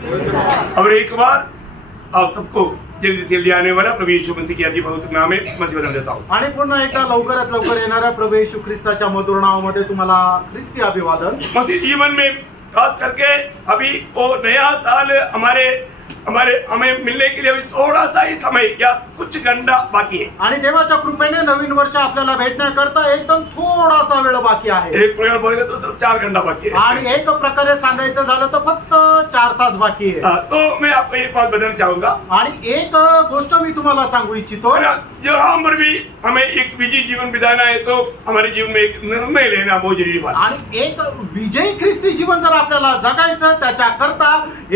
और एक बार आप सबको जल्दी से जल्दी आने वाला प्रभु यीशु मसीह के अति पवित्र नाम में मसीह बदल देता हूँ। आणि पुन्हा एकदा लवकरात लवकर येणाऱ्या प्रभू येशू ख्रिस्ताच्या मधुर नावामध्ये तुम्हाला ख्रिस्ती अभिवादन। मसीह जीवन में खास करके अभी वो नया साल हमें मिलने के लिए अभी थोड़ा सा ही समय या कुछ घंटा बाकी है। आणि देवाच्या कृपेने नवीन वर्ष आपल्याला भेटण्याकरता एकदम थोडासा वेळ बाकी आहे। एक प्रकार बोलेगा तो सिर्फ 4 घंटा बाकी है आणि एक प्रकारे सांगायचं झालं तर फक्त 4 तास बाकी आहे। तो मैं आपको एक बात बताना चाहूंगा आणि एक गोष्ट मी तुम्हाला सांगू इच्छितो, यहाँ पर भी हमें एक विजयी जीवन बिताना है तो हमारे जीवन में एक निर्णय लेना बहुत जरूरी बात है। आणि एक विजयी ख्रिस्ती जीवन जर आपल्याला जगायचं त्याच्या करता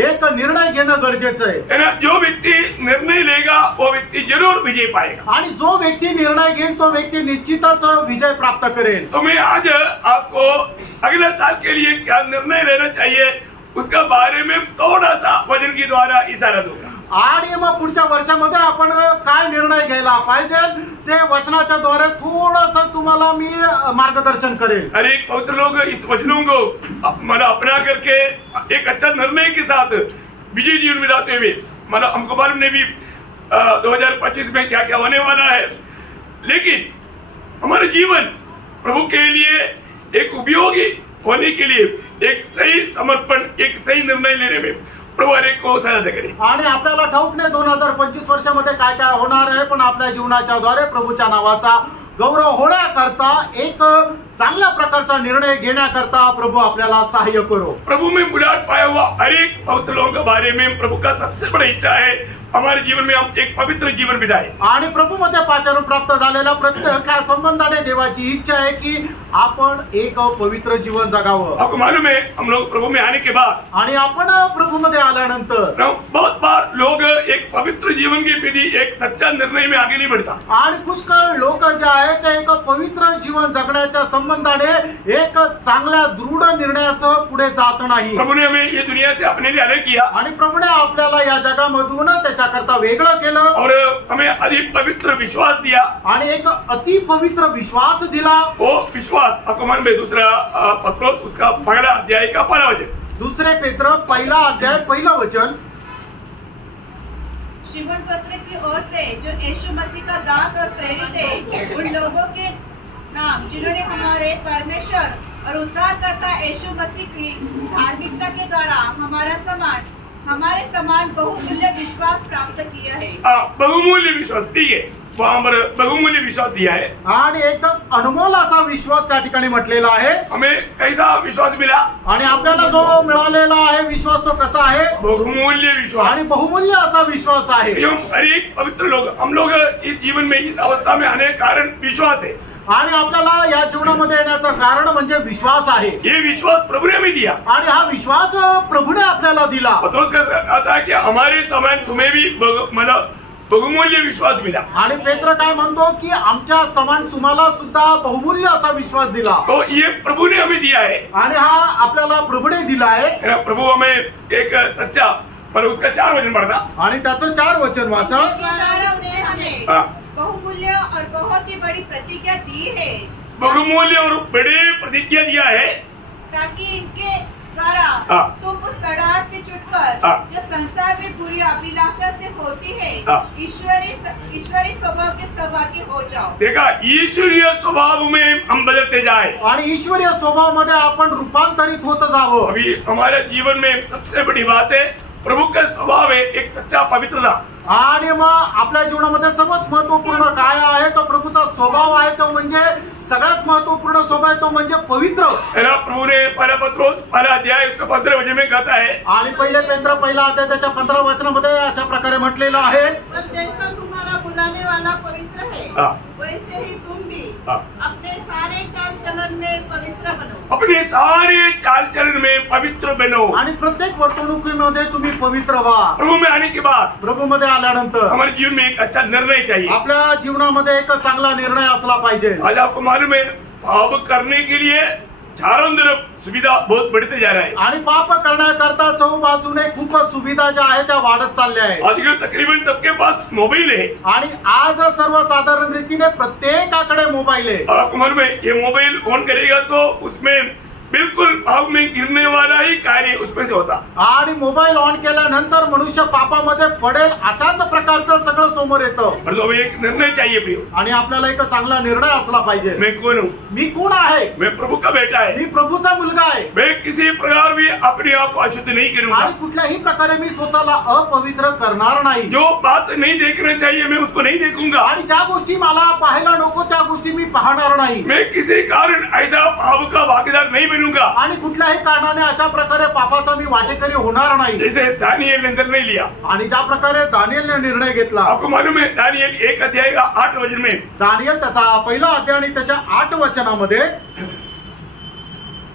एक निर्णय घेणं गरजेचं आहे ना। जो व्यक्ति निर्णय लेगा वो व्यक्ति जरूर विजय पाएगा आणि जो व्यक्ति निर्णय घेईल तो व्यक्ति निश्चितच विजय प्राप्त करेल। तो मैं आज आपको अगले साल के लिए क्या निर्णय लेना चाहिए उसका बारे में थोड़ा सा वचन के द्वारा इशारा दूंगा। आणि मग पुढच्या वर्षामध्ये आपण काय निर्णय घ्यायला पाहिजे ते वचनाच्या द्वारे थोडस तुम्हाला मी मार्गदर्शन करेल। हर एक पवित्र लोग इस वचनों को अपना करके एक अच्छा निर्णय के साथ विजय जीवन बिताते हुए मतलब हमको मालूम नहीं भी 2025 में क्या क्या होने वाला है, लेकिन हमारा जीवन प्रभु के लिए एक उपयोगी होने के लिए एक सही समर्पण एक सही निर्णय लेने में प्रभु हरेक को सहायता करे। आणि आपल्याला ठाऊक नाही 2025 वर्षामध्ये काय काय होणार आहे, पण आपल्या जीवनाच्या द्वारे प्रभूच्या नावाचा गौरव होण्याकरता एक चांगल्या प्रकारचा निर्णय घेण्याकरता प्रभु आपल्याला सहाय्य करो। प्रभु में बुलाहट पाया हुआ हर एक पवित्र लोगों के बारे में प्रभु का सबसे बड़ी इच्छा है हमारे जीवन में हम एक पवित्र जीवन बिताएं। आणि प्रभु मध्ये पाचारून प्राप्त झालेला प्रत्येक संबंधाने देवाची इच्छा आहे की आपण एक पवित्र जीवन जगावं। आपको मालूम है हम लोग प्रभु में आने के बाद आणि आपण प्रभु मध्ये आल्यानंतर बहुत बार लोग एक पवित्र जीवन के प्रति एक सच्चा निर्णय में आगे नहीं बढ़ता आणि पुष्कळ लोक जे आहेत ते एक पवित्र जीवन जगण्याच्या संबंधाने एक चांगल्या दृढ निर्णयासह पुढे जात नाही। प्रभु ने हमें ये दुनिया से अपने लिए अलग किया आणि प्रभुने आपल्याला या जगामधून त्याच्याकरता वेगळं केलं और हमें अधिक पवित्र विश्वास दिया आणि एक अति पवित्र विश्वास दिला। वो विश्वास आपको मालूम है दूसरा पत्रोस उसका पहला अध्याय का पहला वचन, दुसरे पेत्र पहिला अध्याय पहिला वचन। शिमोन पत्र की ओर से जो यीशु मसीह का दास और प्रेरित है उन लोगों के नाम जिन्होंने हमारे परमेश्वर और उद्धारकर्ता यीशु मसीह की धार्मिकता के द्वारा हमारे समान बहुमूल्य विश्वास प्राप्त किया है। बहुमूल्य विश्वास, ठीक है, वहाँ पर बहुमूल्य विश्वास दिया है आणि एकदम अनमोल असा विश्वास त्या ठिकाणी म्हटलेला आहे। हमें कैसा विश्वास मिला आणि आपल्याला जो मिळालेला आहे विश्वास तो कसा आहे? बहुमूल्य विश्वास आणि बहुमूल्य असा विश्वास आहे। हर एक पवित्र लोग हम लोग इस जीवन में इस अवस्था में आने का कारण विश्वास है आणि आपल्याला या जीवनामध्ये येण्याचं कारण म्हणजे विश्वास आहे। ये विश्वास प्रभु ने हमें दिया आणि हा विश्वास प्रभुने आपल्याला दिला। पत्रोस कहता है कि हमारे समान तुम्हें भी मतलब बहुमूल्य विश्वास मिला। आणि पेत्र काय म्हणतो की आमच्या समान तुम्हाला सुद्धा बहुमूल्य असा विश्वास दिला। तो ये प्रभु ने हमें दिया है आणि हा आपल्याला प्रभुने दिला आहे। प्रभु हमें एक सच्चा पर उसका 4 वचन पढ़ना आणि त्याचं 4 वचन वाचा। बहुमूल्य और बहुत ही बड़ी प्रतिज्ञा दी है। बहुमूल्य और बड़े प्रतिज्ञा दिया है ताकि इनके द्वारा तुम उस सड़ाहट से छुटकर जो संसार में बुरी अभिलाषा से होती है ईश्वरी स्वभाव के सहभागी हो जाओ। देखा, ईश्वरीय स्वभाव में हम बदलते जाए आणि ईश्वरीय स्वभाव मध्ये आपण रूपांतरित होत जावं। अभी हमारे जीवन में सबसे बड़ी बात है प्रभु का स्वभाव है एक सच्चा पवित्रता। आणि मग आपल्या जीवनामध्ये सर्वात महत्वपूर्ण काय आहे तो प्रभूचा स्वभाव आहे तो म्हणजे सगळ्यात महत्वपूर्ण स्वभाव आहे तो म्हणजे पवित्र। प्रभु ने पहला पत्रोस पहला अध्याय उसका 15 वचन में कहता है आणि पहिले पेत्र पहिला अध्याय त्याच्या 15 वचनामध्ये अशा प्रकारे म्हटलेलं आहे जैसा तुम्हारा बुलाने वाला पवित्र है वैसे ही तुम भी अपने सारे चाल चलन में पवित्र बनो। अपने सारे चाल चलन में पवित्र बनो आणि प्रत्येक वर्तणुकीमध्ये तुम्ही पवित्र व्हा। प्रभु में आने के बाद प्रभु मध्ये आल्यानंतर हमारे जीवन में एक अच्छा निर्णय चाहिए। आपल्या जीवनामध्ये एक चांगला निर्णय असला पाहिजे। आज आपको मालूम है पाप करने के लिए चारों तरफ सुविधा बहुत बढ़ते जा रहा है आणि पाप करण्याकरता चौबाजूने खूप सुविधा ज्या आहेत त्या वाढत चालल्या आहेत। आजकल तकरीबन सबके पास मोबाइल है आणि आज सर्वसाधारण रीतीने प्रत्येकाकडे मोबाईल आहे। और आपको मालूम है ये मोबाइल ऑन करेगा तो उसमें बिल्कुल पाप में गिरने वाला ही कार्य उसमें से होता। आणि मोबाईल ऑन केल्यानंतर मनुष्य पापामध्ये पडेल अशाच प्रकारचं सगळं समोर येतं. और तो एक निर्णय चाहिए प्रियो, आणि आपल्याला एक चांगला निर्णय असला पाहिजे. मैं कौन हूँ? मी कोण आहे? मैं प्रभु का बेटा है. मी प्रभूचा मुलगा आहे. मैं किसी प्रकार भी अपने आप को अशुद्ध नहीं करूंगा. आणि कुठल्याही प्रकारे मी स्वतःला अपवित्र करणार नाही. जो बात नहीं देखना चाहिए मैं उसको नहीं देखूंगा. आणि ज्या गोष्टी मला पाहायला नको त्या गोष्टी मी पाहणार नाही. मैं किसी कारण ऐसा पाप का भागीदार नहीं बनूंगा. आणि कुठल्याही कारणाने अशा प्रकारे पापाचा मी वाटेकरी होणार नाही. जैसे दानिएल ने निर्णय लिया. आणि ज्या प्रकारे दानिएलने निर्णय घेतला. आपको मालूम है दानिएल 1 अध्याय का 8 वचन में, दानिएल त्याचा पहिला अध्याय आणि त्याच्या 8 वचनामध्ये,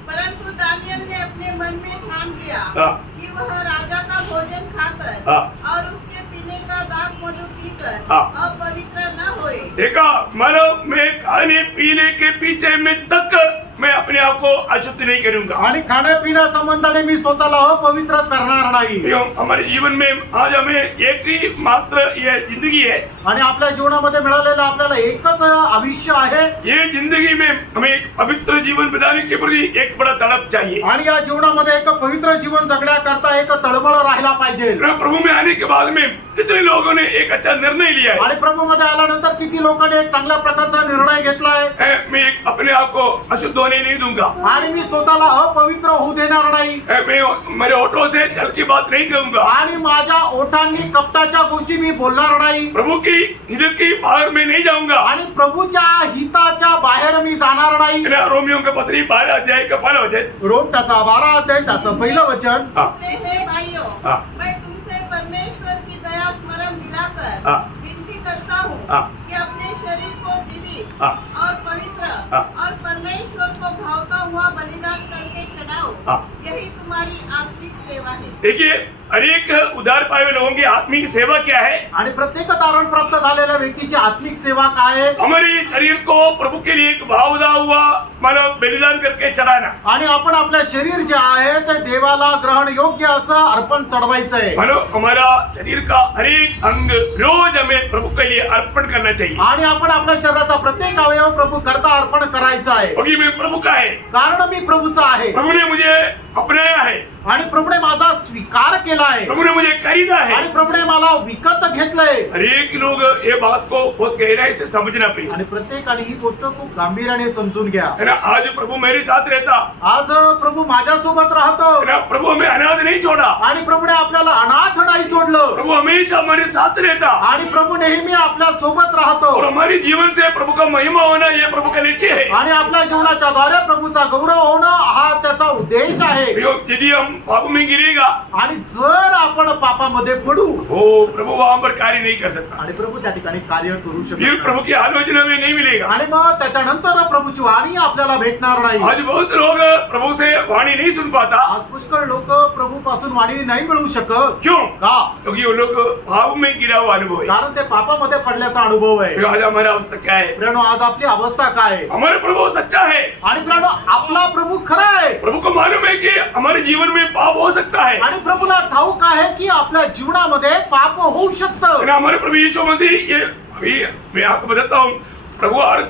परंतु दानियल ने अपने मन में ठान लिया हाँ। कि वह राजा का भोजन खाकर हाँ। और उसके पीने का दाख मधु पीकर हाँ। अपवित्र न होए। देखा मानो मैं खाने पीने के पीछे में तक मैं अपने आप को अशुद्ध नहीं करूंगा. आणि खाण्यापिण्या संबंधाने मी स्वतःला अपवित्र करणार नाही. प्रियो, हमारे जीवन में आज हमें एक ही मात्र ये जिंदगी है. आणि आपल्या जीवनामध्ये मिळालेलं आपल्याला एकच आयुष्य आहे. ये जिंदगी में हमें एक पवित्र जीवन बिताने के प्रति एक बड़ा तड़प चाहिए. आणि या जीवनामध्ये एक पवित्र जीवन जगण्याकरता एक तळमळ राहिला पाहिजे. प्रभु में आने के बाद में कितने लोगों ने एक अच्छा निर्णय लिया है. आणि प्रभूमध्ये आल्यानंतर किती लोकांनी एक चांगल्या प्रकारचा निर्णय घेतलाय. मैं एक अपने आप को अशुद्ध होने नहीं दूंगा. आणि मी स्वतःला अपवित्र होऊ देणार नाही. मैं मेरे होठों से छल की बात नहीं कहूंगा. आणि माझ्या ओठांनी कपटाच्या गोष्टी मी बोलणार नाही. प्रभु की हित की बाहर में नहीं जाऊंगा. आणि प्रभूच्या हिताच्या बाहेर मी जाणार नाही. रोमियो के पत्री 12 अध्याय का 12 वचन, रोम त्याचा 12 अध्याय त्याचं पहिलं वचन, इसलिए हे भाइयों, हाँ। मैं तुमसे परमेश्वर की दया स्मरण दिलाकर हाँ। विनती करता हूँ हाँ। कि अपने शरीर को जीवित हाँ। और पवित्र हाँ। और परमेश्वर को भावता हुआ बलिदान करके चढ़ाओ। हाँ। यही तुम्हारी आत्मिक सेवा है। देखिए हर एक उदार पाए हुए लोगों की आत्मिक सेवा क्या है. आणि प्रत्येक तारण प्राप्त झालेल्या व्यक्तीची आत्मिक सेवा काय आहे. हमारे शरीर को प्रभु के लिए एक भावदा हुआ मानव बलिदान करके चढ़ाना. आणि आपण आपलं शरीर जे आहे ते देवाला ग्रहण योग्य असं अर्पण चढवायचं आहे. मानो हमारा शरीर का हर एक अंग रोज हमें प्रभु के लिए अर्पण करना चाहिए. आणि आपण आपल्या शरीराचा प्रत्येक अवयव प्रभू करता अर्पण करायचा आहे. क्योंकि मैं प्रभु का है. कारण मी प्रभूचा आहे. प्रभु ने मुझे अपनाया है. आणि प्रभूने माझा स्वीकार केला आहे. प्रभु ने मुझे खरीदा है. आणि प्रभूने मला विकत घेतलंय. हर एक लोग ये बात को बहुत गहराई से समझना चाहिए. आणि प्रत्येकाने ही गोष्ट खूप गांभीर्याने समजून घ्या. है ना. आज प्रभु मेरे साथ रहता. आज प्रभू माझ्या सोबत राहतो. है ना. प्रभु हमें अनाथ नहीं छोड़ा. आणि प्रभूने आपल्याला अनाथ नाही सोडलं. प्रभु हमेशा हमारे साथ रहता. आणि प्रभू नेहमी आपल्या सोबत राहतो. और हमारे जीवन से प्रभु का महिमा होना ये प्रभु का निश्चय है. आणि आपल्या जीवनाच्या द्वारे प्रभूचा गौरव होणं हा त्याचा उद्देश आहे. यदि हम पाप में गिरेगा आणि जर आपण पापामध्ये पडू, हो प्रभु वहां पर कार्य नहीं कर सकता. आणि प्रभू त्या ठिकाणी कार्य करू फिर शकतो. प्रभु की आलोचना में नहीं मिलेगा. आणि मग त्याच्यानंतर प्रभूची वाणी आपल्याला भेटणार नाही. आज बहुत लोग प्रभु से वाणी नहीं सुन पाता. आज पुष्कळ लोक प्रभू पासून वाणी नाही मिळू शकत. क्यों? का? क्योंकि वो लोग भाव में गिरा हुआ अनुभव है. कारण ते पापामध्ये पडल्याचा अनुभव आहे. फिर आज हमारा अवस्था क्या है. प्रियानो, आज आपली अवस्था काय आहे. हमारा प्रभु सच्चा है. आणि प्रियानो, आपला प्रभू खरा आहे. प्रभु को मालूम है कि हमारे जीवन में पाप हो सकता है. आणि प्रभूला ठाऊक आहे की आपल्या जीवनामध्ये पाप होऊ शकतं. है ना. हमारे प्रभु यीशु मसीह ये अभी मैं आपको बताता हूँ, प्रभु हर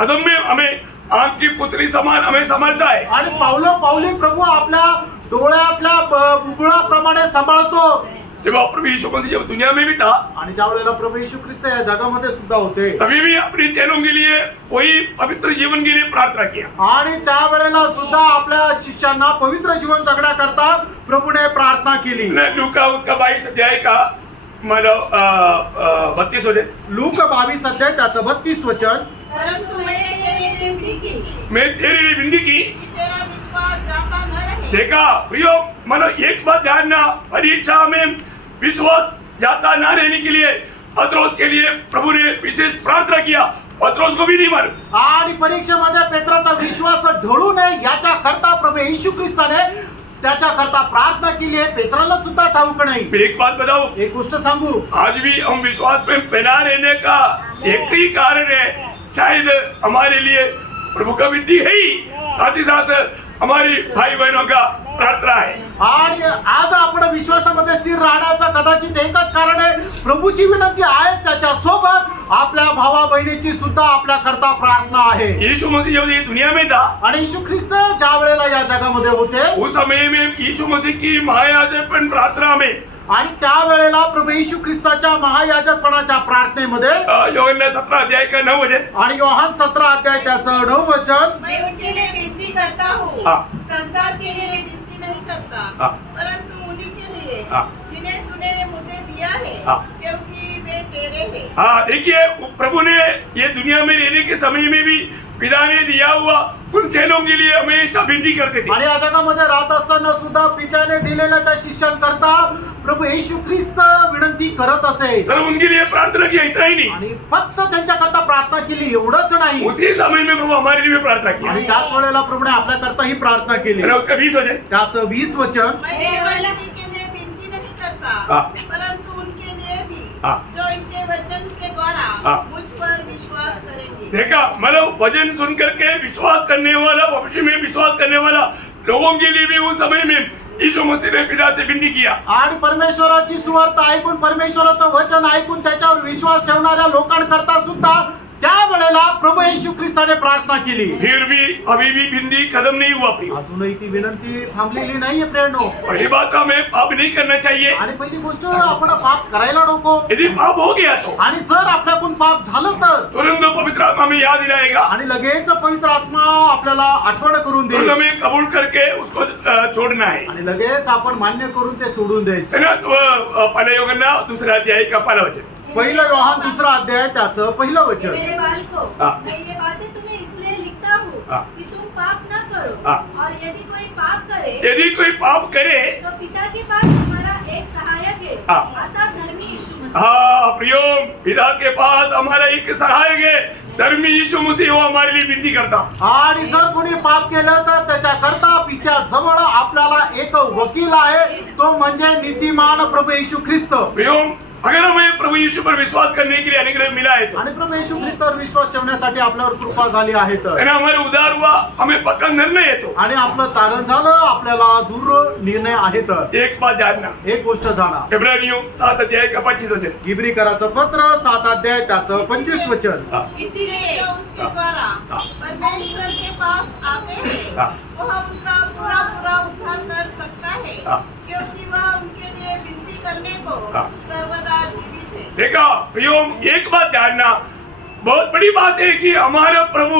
कदम में हमें आंख की पुतली समान हमें संभालता है. आणि पावली प्रभू आपल्या डोळ्यातल्या बुबुळाप्रमाणे सांभाळतो. जब प्रभु यीशु मसीह जब दुनिया में भी था, आणि ज्या वेळेला प्रभू येशू ख्रिस्त या जगामध्ये सुद्धा होते, तभी भी अपने चेलों के लिए वही पवित्र जीवन के लिए प्रार्थना किया. आणि त्या वेळेला सुद्धा आपल्या शिष्यांना पवित्र जीवन जगण्याकरता प्रभूने प्रार्थना केली. लूका उसका 22 अध्याय का मतलब 32 वचन, लूक 22 अध्याय त्याचं 32 वचन, परंतु मैंने तेरे लिए विनती की मैं तेरे लिए विनती की कि तेरा विश्वास जाता न रहे। देखा प्रियो, मानो एक बात ध्यान ना, परीक्षा में विश्वास जाता ना रहने के लिए पत्रोस के लिए प्रभु ने विशेष प्रार्थना किया. पत्रोस को भी नहीं मार. आणि परीक्षेमध्ये पेत्राचा विश्वास ढळू नये याच्या करता प्रभू येशू ख्रिस्ताने त्याच्या करता प्रार्थना केली आहे. पेत्राला सुद्धा ठाऊक नाही. मैं एक बात बताऊं, एक गोष्ट सांगू, आज भी हम विश्वास में बना रहने का एक ही कारण है, शायद हमारे लिए प्रभु का विधि है ही, साथ ही साथ हमारी भाई बहनों का प्रार्थना है. आणि आज आपण विश्वासामध्ये स्थिर राहण्याचं कदाचित एकच कारण आहे, प्रभूची विनंती आहे त्याच्या सोबत आपल्या भावा बहिणीची सुद्धा आपल्या करता प्रार्थना आहे. यीशु मसीह जब ये दुनिया में था, आणि येशू ख्रिस्त ज्या वेळेला या जगामध्ये होते उस समय में यीशु मसीह की महायाजकपन प्रार्थना में आणि त्यावेळेला प्रभू येशू ख्रिस्ताच्या महायाजकपणाच्या प्रार्थनेमध्ये यूहन्ना 17 अध्याय का 9 वचन, आणि योहान 17 अध्याय त्याचं 9 वचन, मैं उनके लिए विनती करता हूँ, हाँ। संसार के लिए विनती नहीं करता, हाँ। परंतु उन्हीं के लिए हाँ। जिन्हें तूने मुझे दिया है, हाँ। क्योंकि वे तेरे हैं. हाँ देखिए, प्रभु ने ये दुनिया में रहने के समय में भी पिता ने दिया हुआ उन चेलों के लिए हमेशा विनती करते थे. आणि या जगामध्ये राहत असताना सुद्धा पित्याने दिलेल्या त्या शिष्यांकरता प्रभू येशू ख्रिस्त विनंती करत असे सर उनके लिए प्रार्थना किया, इतना ही नहीं, आणि फक्त त्यांच्याकरता प्रार्थना केली एवढंच नाही, उसी समय में प्रभु हमारे लिए भी प्रार्थना किया. आणि त्याच वेळेला प्रभूने आपल्याकरता ही प्रार्थना केली. है ना, उसका 20 वचन, त्याचं 20 वचन, मैं केवल इन्हीं के लिए विनती नहीं करता, हाँ। परंतु उनके लिए भी हाँ। जो इनके वचन के द्वारा हाँ। मुझ पर विश्वास करेंगे. देखा मतलब वचन सुन करके विश्वास करने वाला, भविष्य में विश्वास करने वाला लोगों के लिए भी उस समय में यीशु मसीह ने पिता से विनती किया. आणि परमेश्वराची सुवार्ता ऐकून परमेश्वराचं वचन ऐकून त्याच्यावर विश्वास ठेवणाऱ्या लोकांकरता सुद्धा त्यावेळेला प्रभू येशू ख्रिस्ताने प्रार्थना केली. फिर भी अभी भी विनती खत्म नहीं हुआ प्रिय. अजूनही ती विनंती थांबलेली नाहीये प्रेरणो. पहली बात तो हमें पाप नहीं करना चाहिए. आणि पहिली गोष्ट आपण पाप करायला नको, यदि पाप हो गया तो आणि जर आपल्याकडून पाप झालं तर तुरंत पवित्र आत्मा में याद दिलाएगा, आणि लगेच पवित्र आत्मा आपल्याला आठवण करून तुरंत देईल हमें कबूल करके उसको छोड़ना है. आणि लगेच आपण मान्य करून ते सोडून द्यायचं. है ना, तो पहले यूहन्ना 2 अध्याय का पहला वचन. पहिलं योहान 2 अध्याय त्याचं पहिलं वचन. मेरे बालकों, हाँ। मैं ये बातें तुम्हें इसलिए लिखता हूँ हाँ। कि तुम पाप न करो, हाँ। और यदि कोई पाप करे यदि कोई पाप करे, तो पिता के पास हमारा एक सहायक है, हाँ। अतः धर्मी यीशु मसीह. हाँ प्रियो, पिता के पास हमारा एक सहायक है, धर्मी यीशु मसीह, वो हमारे लिए विनती करता. आणि जर कोणी पाप केलं तर त्याच्याकरता पित्या जवळ आपल्याला एक वकील आहे, तो म्हणजे नीतिमान प्रभू येशू ख्रिस्त. प्रियो, अगर हमें प्रभु यीशु पर विश्वास करने के लिए अनुग्रह मिला है तो आणि प्रभू येशू ख्रिस्तावर विश्वास ठेवण्यासाठी आपल्यावर कृपा झाली आहे है तर, ना, हमारे उद्धार हुआ, हमें पक्का निर्णय है तो आणि आपलं तारण झालं, आपल्याला दूर निर्णय आहे तर एक बात जानना, एक गोष्ट जाणा. इब्रानियों 7 अध्याय का 25 वचन. इब्रिकराचं पत्र 7 अध्याय त्याचं 25 वचन. हाँ, इसीलिए जो उसके द्वारा हाँ। परमेश्वर के पास आते हैं, हाँ। वो उनका पूरा पूरा उद्धार कर सकता है, हाँ। क्योंकि वह उनके लिए विनती करने को हाँ। सर्वदा जीवित है. देखा प्रियो, एक बात जानना, बहुत बड़ी बात है कि हमारा प्रभु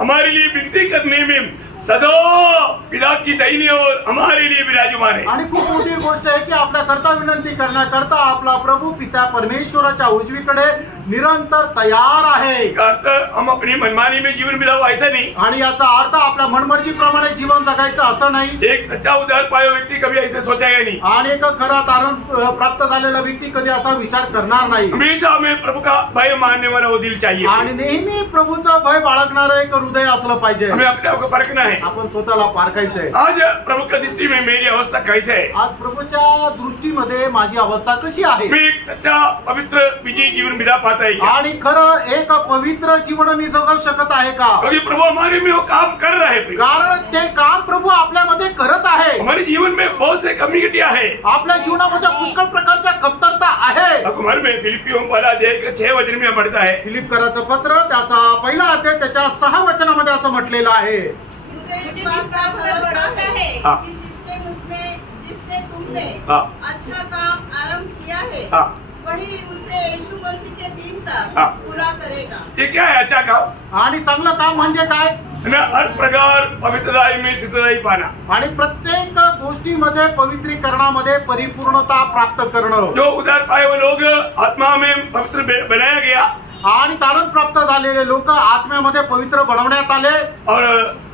हमारे लिए विनती करने में सदा पिता की दाहिनी ओर हमारे लिए विराजमान है. आणि खूप मोठी गोष्ट आहे की आपल्या करता विनंती करण्याकरता आपला प्रभू पिता परमेश्वराच्या उजवीकडे निरंतर तयार आहे. इसका अर्थ हम अपनी मनमानी में जीवन बिताओ ऐसा नहीं. आणि याचा अर्थ आपल्या मनमर्जीप्रमाणे जीवन जगायचं असं नाही. एक सच्चा उद्धार पाया व्यक्ति कभी ऐसे सोचेगा नहीं. आणि एक खरा तारण प्राप्त झालेला व्यक्ती कधी असा विचार करणार नाही. हमेशा हमें प्रभु का भय मानने वाला वो दिल चाहिए. आणि नेहमी प्रभूचा भय बाळगणारं एक हृदय असलं पाहिजे. हमें अपने आप को परखना है. आपण स्वतःला पारखायचंय. आज प्रभु की दृष्टि में मेरी अवस्था कैसे है? आज प्रभूच्या दृष्टीमध्ये माझी अवस्था कशी आहे, मैं एक सच्चा पवित्र विजयी जीवन बिता पाता है क्या? आणि खरं एक पवित्र जीवन मी जगू शकत आहे का? क्योंकि प्रभु हमारे में वो काम कर रहा है. कारण ते काम प्रभू आपल्यामध्ये करत आहे. हमारे जीवन में बहुत से कम्युनिटियां है. आपल्या जीवनामध्ये पुष्कळ प्रकारच्या कमतरता आहे. अब हमारे में फिलिपियों वाला अध्याय का 6 वचन में पढ़ता है. फिलिपकराचं पत्र त्याचा पहिला अध्याय त्याच्या 6 वचनामध्ये असं म्हटलेलं आहे. मुझे इस बात का भरोसा है हाँ। कि जिसने तुमने हाँ। अच्छा काम आरंभ किया है, हाँ। वही उसे यीशु मसीह के दिन तक हाँ। पूरा करेगा. ये क्या है अच्छा काम? आणि चांगलं काम म्हणजे काय? है ना, हर प्रकार पवित्रताई में सिद्धताई पाना. आणि प्रत्येक गोष्टीमध्ये पवित्रीकरणामध्ये परिपूर्णता प्राप्त करणं. जो उद्धार पाए हुए लोग आत्मा में पवित्र बनाया गया, आणि तारण प्राप्त झालेले लोक आत्म्यामध्ये पवित्र बनवण्यात आले. और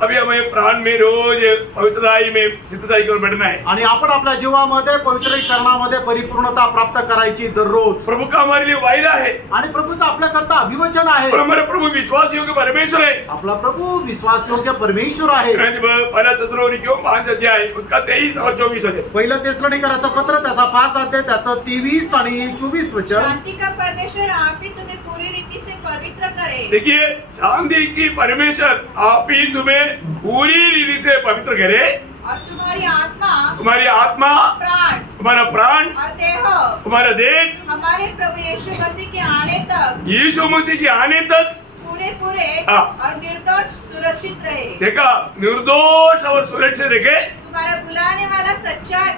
अभी हमें प्राण में रोज पवित्रताई में सिद्धताई की ओर बढ़ना है. आणि आपण आपल्या जीवामध्ये पवित्रीकरणामध्ये परिपूर्णता प्राप्त करायची दररोज. प्रभु का हमारे लिए वायदा है. आणि प्रभूचं आपल्याकरता अभिवचन आहे. और हमारा प्रभु विश्वास योग्य परमेश्वर है. आपला प्रभू विश्वासयोग्य परमेश्वर आहे. पहला थिस्सलुनीकियों 5 अध्याय उसका 23 और 24 वचन. पहिलं तेसलोनिकराचं पत्र त्याचा 5 अध्याय त्याचं 23 आणि 24 वचन. शांति का परमेश्वर आप ही तुम्हें पूरी रीति से पवित्र करे. देखिए, शांति की परमेश्वर आप ही तुम्हें पूरी रीति से पवित्र करे. और तुम्हारी आत्मा, तुम्हारी आत्मा, प्राण तुम्हारा प्राण, और देह तुम्हारा देश हमारे प्रभु यीशु मसीह के आने तक यीशु मसीह के आने तक पूरे हाँ। और निर्दोष सुरक्षित रहे। देखा, निर्दोष और सुरक्षित रखे। तुम्हारा बुलाने वाला सच्चा है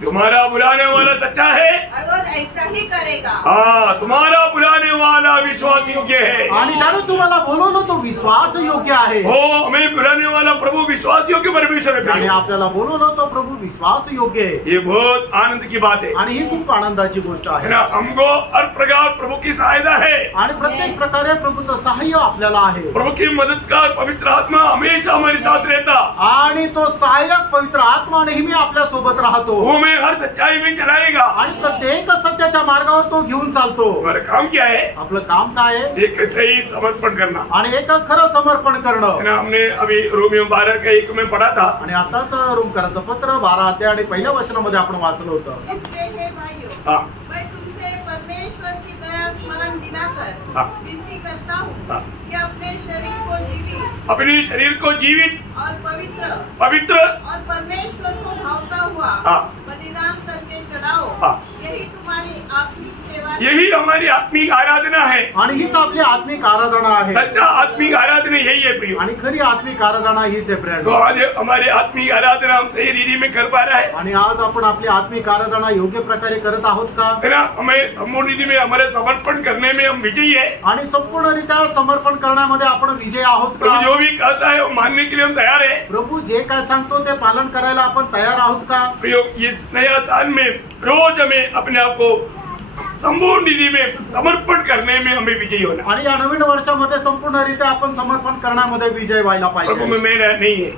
तुम्हारा बुलाने वाला सच्चा है। और वो ऐसा ही करेगा। हाँ, तुम्हारा बुलाने वाला विश्वास योग्य है। आणि ज्याने तुम्हाला बोलवलं तो विश्वास योग्य आहे. हो, हमें बुलाने वाला प्रभु विश्वास योग्य परमेश्वर है ज्याने प्रियो। आपल्याला बोलवलं तो प्रभु विश्वास योग्य आहे. ये बहुत आनंद की बात है आणि ही खूप आनंदाची गोष्ट है आहे. ना। हमको हर प्रकार प्रभु की सहायता है। आणि प्रत्येक प्रकारे प्रभूचं सहाय्य आपल्याला आहे. प्रभु की मददगार पवित्र आत्मा हमेशा हमारे साथ रहता। आणि तो सहाय्यक पवित्र आत्मा नेहमी आपल्या सोबत राहतो वो हमें हर सच्चाई में चलाएगा। आणि प्रत्येक सत्याच्या मार्गावर तो घेऊन चालतो. हमारा काम क्या है? आपलं काम काय आहे? एक सही समर्पण करना आणि एक खरं समर्पण है करणं. ना। हमने अभी रोमियो 12:1 में पढ़ा था। आणि आताच रोमकरांचं पत्र 12 अध्याय आणि पहिल्या वचनामध्ये आपण वाचलं होतं. इसलिए हे भाइयों, हाँ, मैं तुमसे परमेश्वर की दया स्मरण दिलाकर हाँ। विनती करता हूँ हाँ। कि अपने शरीर को जीवित अपने शरीर को जीवित, और पवित्र और परमेश्वर को भावता हुआ हाँ। बलिदान करके चढ़ाओ। हाँ। यही तुम्हारी आत्मिक सेवा है। यही हमारी आत्मिक आराधना है। आणि हीच आपली आत्मिक आराधना आहे. सच्चा आत्मिक आराधना यही है प्रियो। आणि खरी आत्मिक आराधना हीच आहे तो फ्रेंड. आज हमारे आत्मिक आराधना हम सही रीति में कर पा रहा है आणि आज आपण आपली आत्मिक आराधना योग्य प्रकारे करत आहोत का? है ना। हमें संपूर्ण रीति में हमारे समर्पण करने में हम विजयी है। आणि संपूर्णरित्या समर्पण करण्यामध्ये आपण विजय आहोत प्रभु का? जो भी कहता है वो मानने के लिए हम तैयार है। प्रभू जे काय सांगतो ते पालन करायला आपण तयार आहोत का? प्रियो, ये नया साल में रोज हमें अपने आप को संपूर्ण रीति में समर्पण करने में हमें विजयी होना। आणि या नवीन वर्षामध्ये संपूर्णरित्या आपण समर्पण करण्यामध्ये विजय व्हायला प्रभु में पाहिजे. मेरा नहीं है,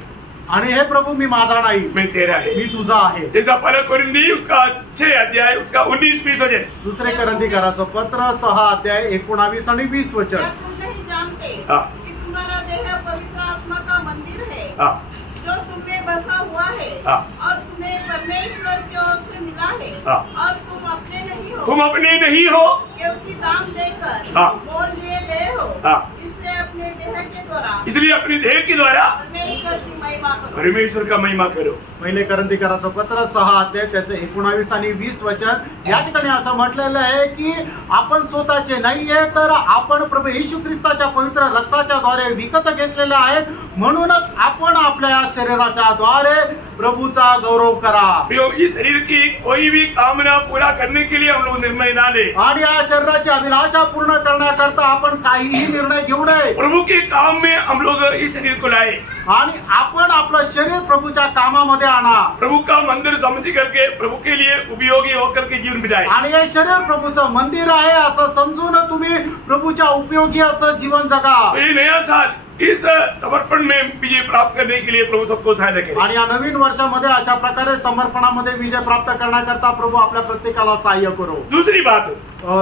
आणि हे प्रभू मी माझा नाही, मैं तेरा है। मी तुझा आहे. जैसा पहला कोरिन्थी उसका 6 अध्याय उसका 19-20 वचन। दुसरे करंथीकराचं पत्र 6 अध्याय 19 आणि 20 क्या वचन. तुम नहीं जानते हाँ। कि तुम्हारा देह पवित्र आत्मा का मंदिर है हाँ, जो तुममें बसा हुआ है हाँ। और तुम्हें परमेश्वर की ओर से मिला है हाँ। और तुम अपने नहीं हो तुम अपने नहीं हो। क्योंकि दाम देकर हाँ। बोल लिए गए हो। हाँ। इसलिए अपने देह के द्वारा इसलिए अपने देह के द्वारा परमेश्वर की महिमा करो। परमेश्वर का महिमा करो। पहिले करंथीकराचं पत्र 6 अध्याय त्याचं 19 आणि 20 वचन. या ठिकाणी असं म्हटलेलं आहे की आपण स्वतःचे नाहीये, तर आपण प्रभू येशू ख्रिस्ताच्या पवित्र रक्ताच्या द्वारे विकत घेतलेले आहेत. म्हणूनच आपण आपल्या शरीराच्या द्वारे प्रभूचा गौरव करा. प्रियो, इस शरीर की कोई भी कामना पूरा करने के लिए हम लोग निर्णय ना ले। आणि या शरीराची अभिलाषा पूर्ण करण्याकरता आपण काहीही निर्णय घेऊ नये. प्रभु के काम में हम लोग इस शरीर को लाए। आणि आपण आपलं शरीर प्रभूच्या कामामध्ये आणा. प्रभु का मंदिर समझ करके प्रभु के लिए उपयोगी होकर के जीवन बिताए। आणि हे शरीर प्रभूचं मंदिर आहे असं समजून तुम्ही प्रभूच्या उपयोगी असं जीवन जगा. तो ये नया साल इस समर्पण में विजय प्राप्त करने के लिए प्रभु सबको सहायता करे। आणि या नवीन वर्षामध्ये अशा प्रकारे समर्पणामध्ये विजय प्राप्त करण्याकरता प्रभू आपल्या प्रत्येकाला सहाय्य करो. दूसरी बात,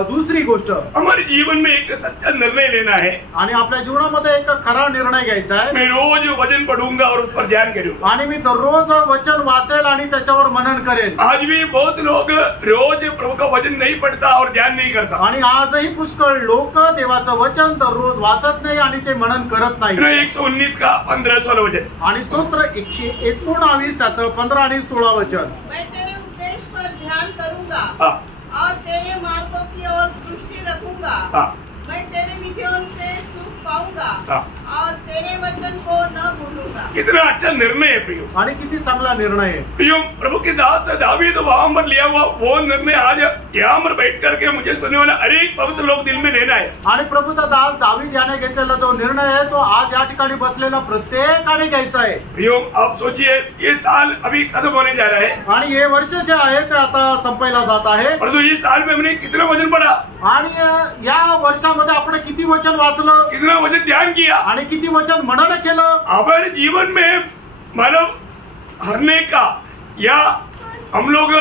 दुसरी गोष्ट, हमारे जीवन में एक सच्चा निर्णय लेना है। आणि आपल्या जीवनामध्ये एक खरा निर्णय घ्यायचा आहे. मैं रोज वचन पढ़ूंगा और उस पर ध्यान करूंगा। आणि मी दररोज वचन वाचेल आणि त्याच्यावर मनन करेन. आज भी बहुत लोग रोज प्रभु का वचन नहीं पढ़ता और ध्यान नहीं करता। आणि आजही पुष्कळ लोक देवाचं वचन दररोज वाचत नाही आणि ते मनन करत नाही. 119 का 15-16 वचन। आणि स्तोत्र 119 त्याचं 15 आणि 16 वचन. मैं तेरे उपदेश पर ध्यान करूंगा हाँ, और तेरे मार्गों की ओर दृष्टि रखूंगा। हाँ, मैं तेरे विधियों से सुख पाऊंगा हाँ। और तेरे वचन को न भूलूंगा। कितना अच्छा निर्णय है प्रियो। आणि किती चांगला निर्णय आहे. प्रियो, प्रभु के दास दावीद वहां पर लिया हुआ वो निर्णय आज यहाँ पर बैठ करके मुझे सुनने वाला अनेक पवित्र लोग दिल में लेना है। आणि प्रभूचा दास दावीद याने घेतलेला जो निर्णय आहे तो आज या ठिकाणी बसलेला प्रत्येकाने घ्यायचा आहे. प्रियो, आप सोचिए ये साल अभी खत्म होने जा रहा है आणि हे वर्ष जे आहे ते आता संपायला जात आहे. परंतु ये साल में हमने कितना वचन पढ़ा, आणि या वर्षामध्ये आपण किती वचन वाचलं कितना वचन ध्यान किया। आणि किती वचन मनन केलं. हमारे जीवन में मानव हारने का या हम लोग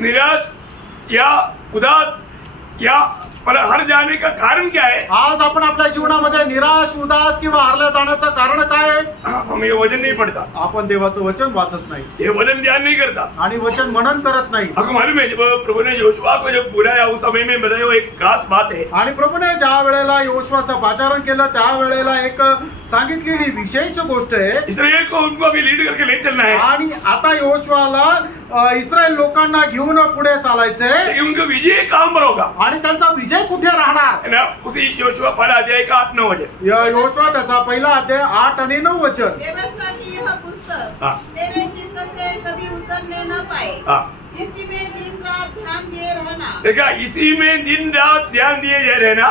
निराश या उदास या मतलब हर जाने का कारण क्या है? आज आपण आपल्या जीवनामध्ये निराश, उदास किंवा हरल्या जाण्याचं कारण काय आहे? हम ये वचन नहीं पढ़ता, आपण देवाचं वचन वाचत नाही ये वचन ध्यान नहीं करता। आणि वचन मनन करत नाही. आपको मालूम है जब प्रभु ने योशुआ को जब बुलाया उस समय में बताया वो एक खास बात है। आणि प्रभूने ज्या वेळेला योशुआचं पाचारण केलं त्या वेळेला एक सांगितलेली विशेष गोष्ट आहे. इसराइल को उनको अभी लीड करके ले चलना है। आणि आता योशुआला इस्रायल लोकांना घेऊन पुढे चालायचे लेकिन उनका विजय कहाँ पर होगा? आणि त्यांचा विजय कुठे राहणार? है ना, उसी योशुआ पहला अध्याय का 8-9 वचन। योशुआ त्याचा पहिला अध्याय 8 आणि 9 वचन। व्यवस्था की यह पुस्तक हाँ। तेरे चित्त से कभी उतरने न पाए, हाँ। इसी में दिन रात ध्यान दिए रहना, देखा, इसी में दिन रात ध्यान दिए जा रहना।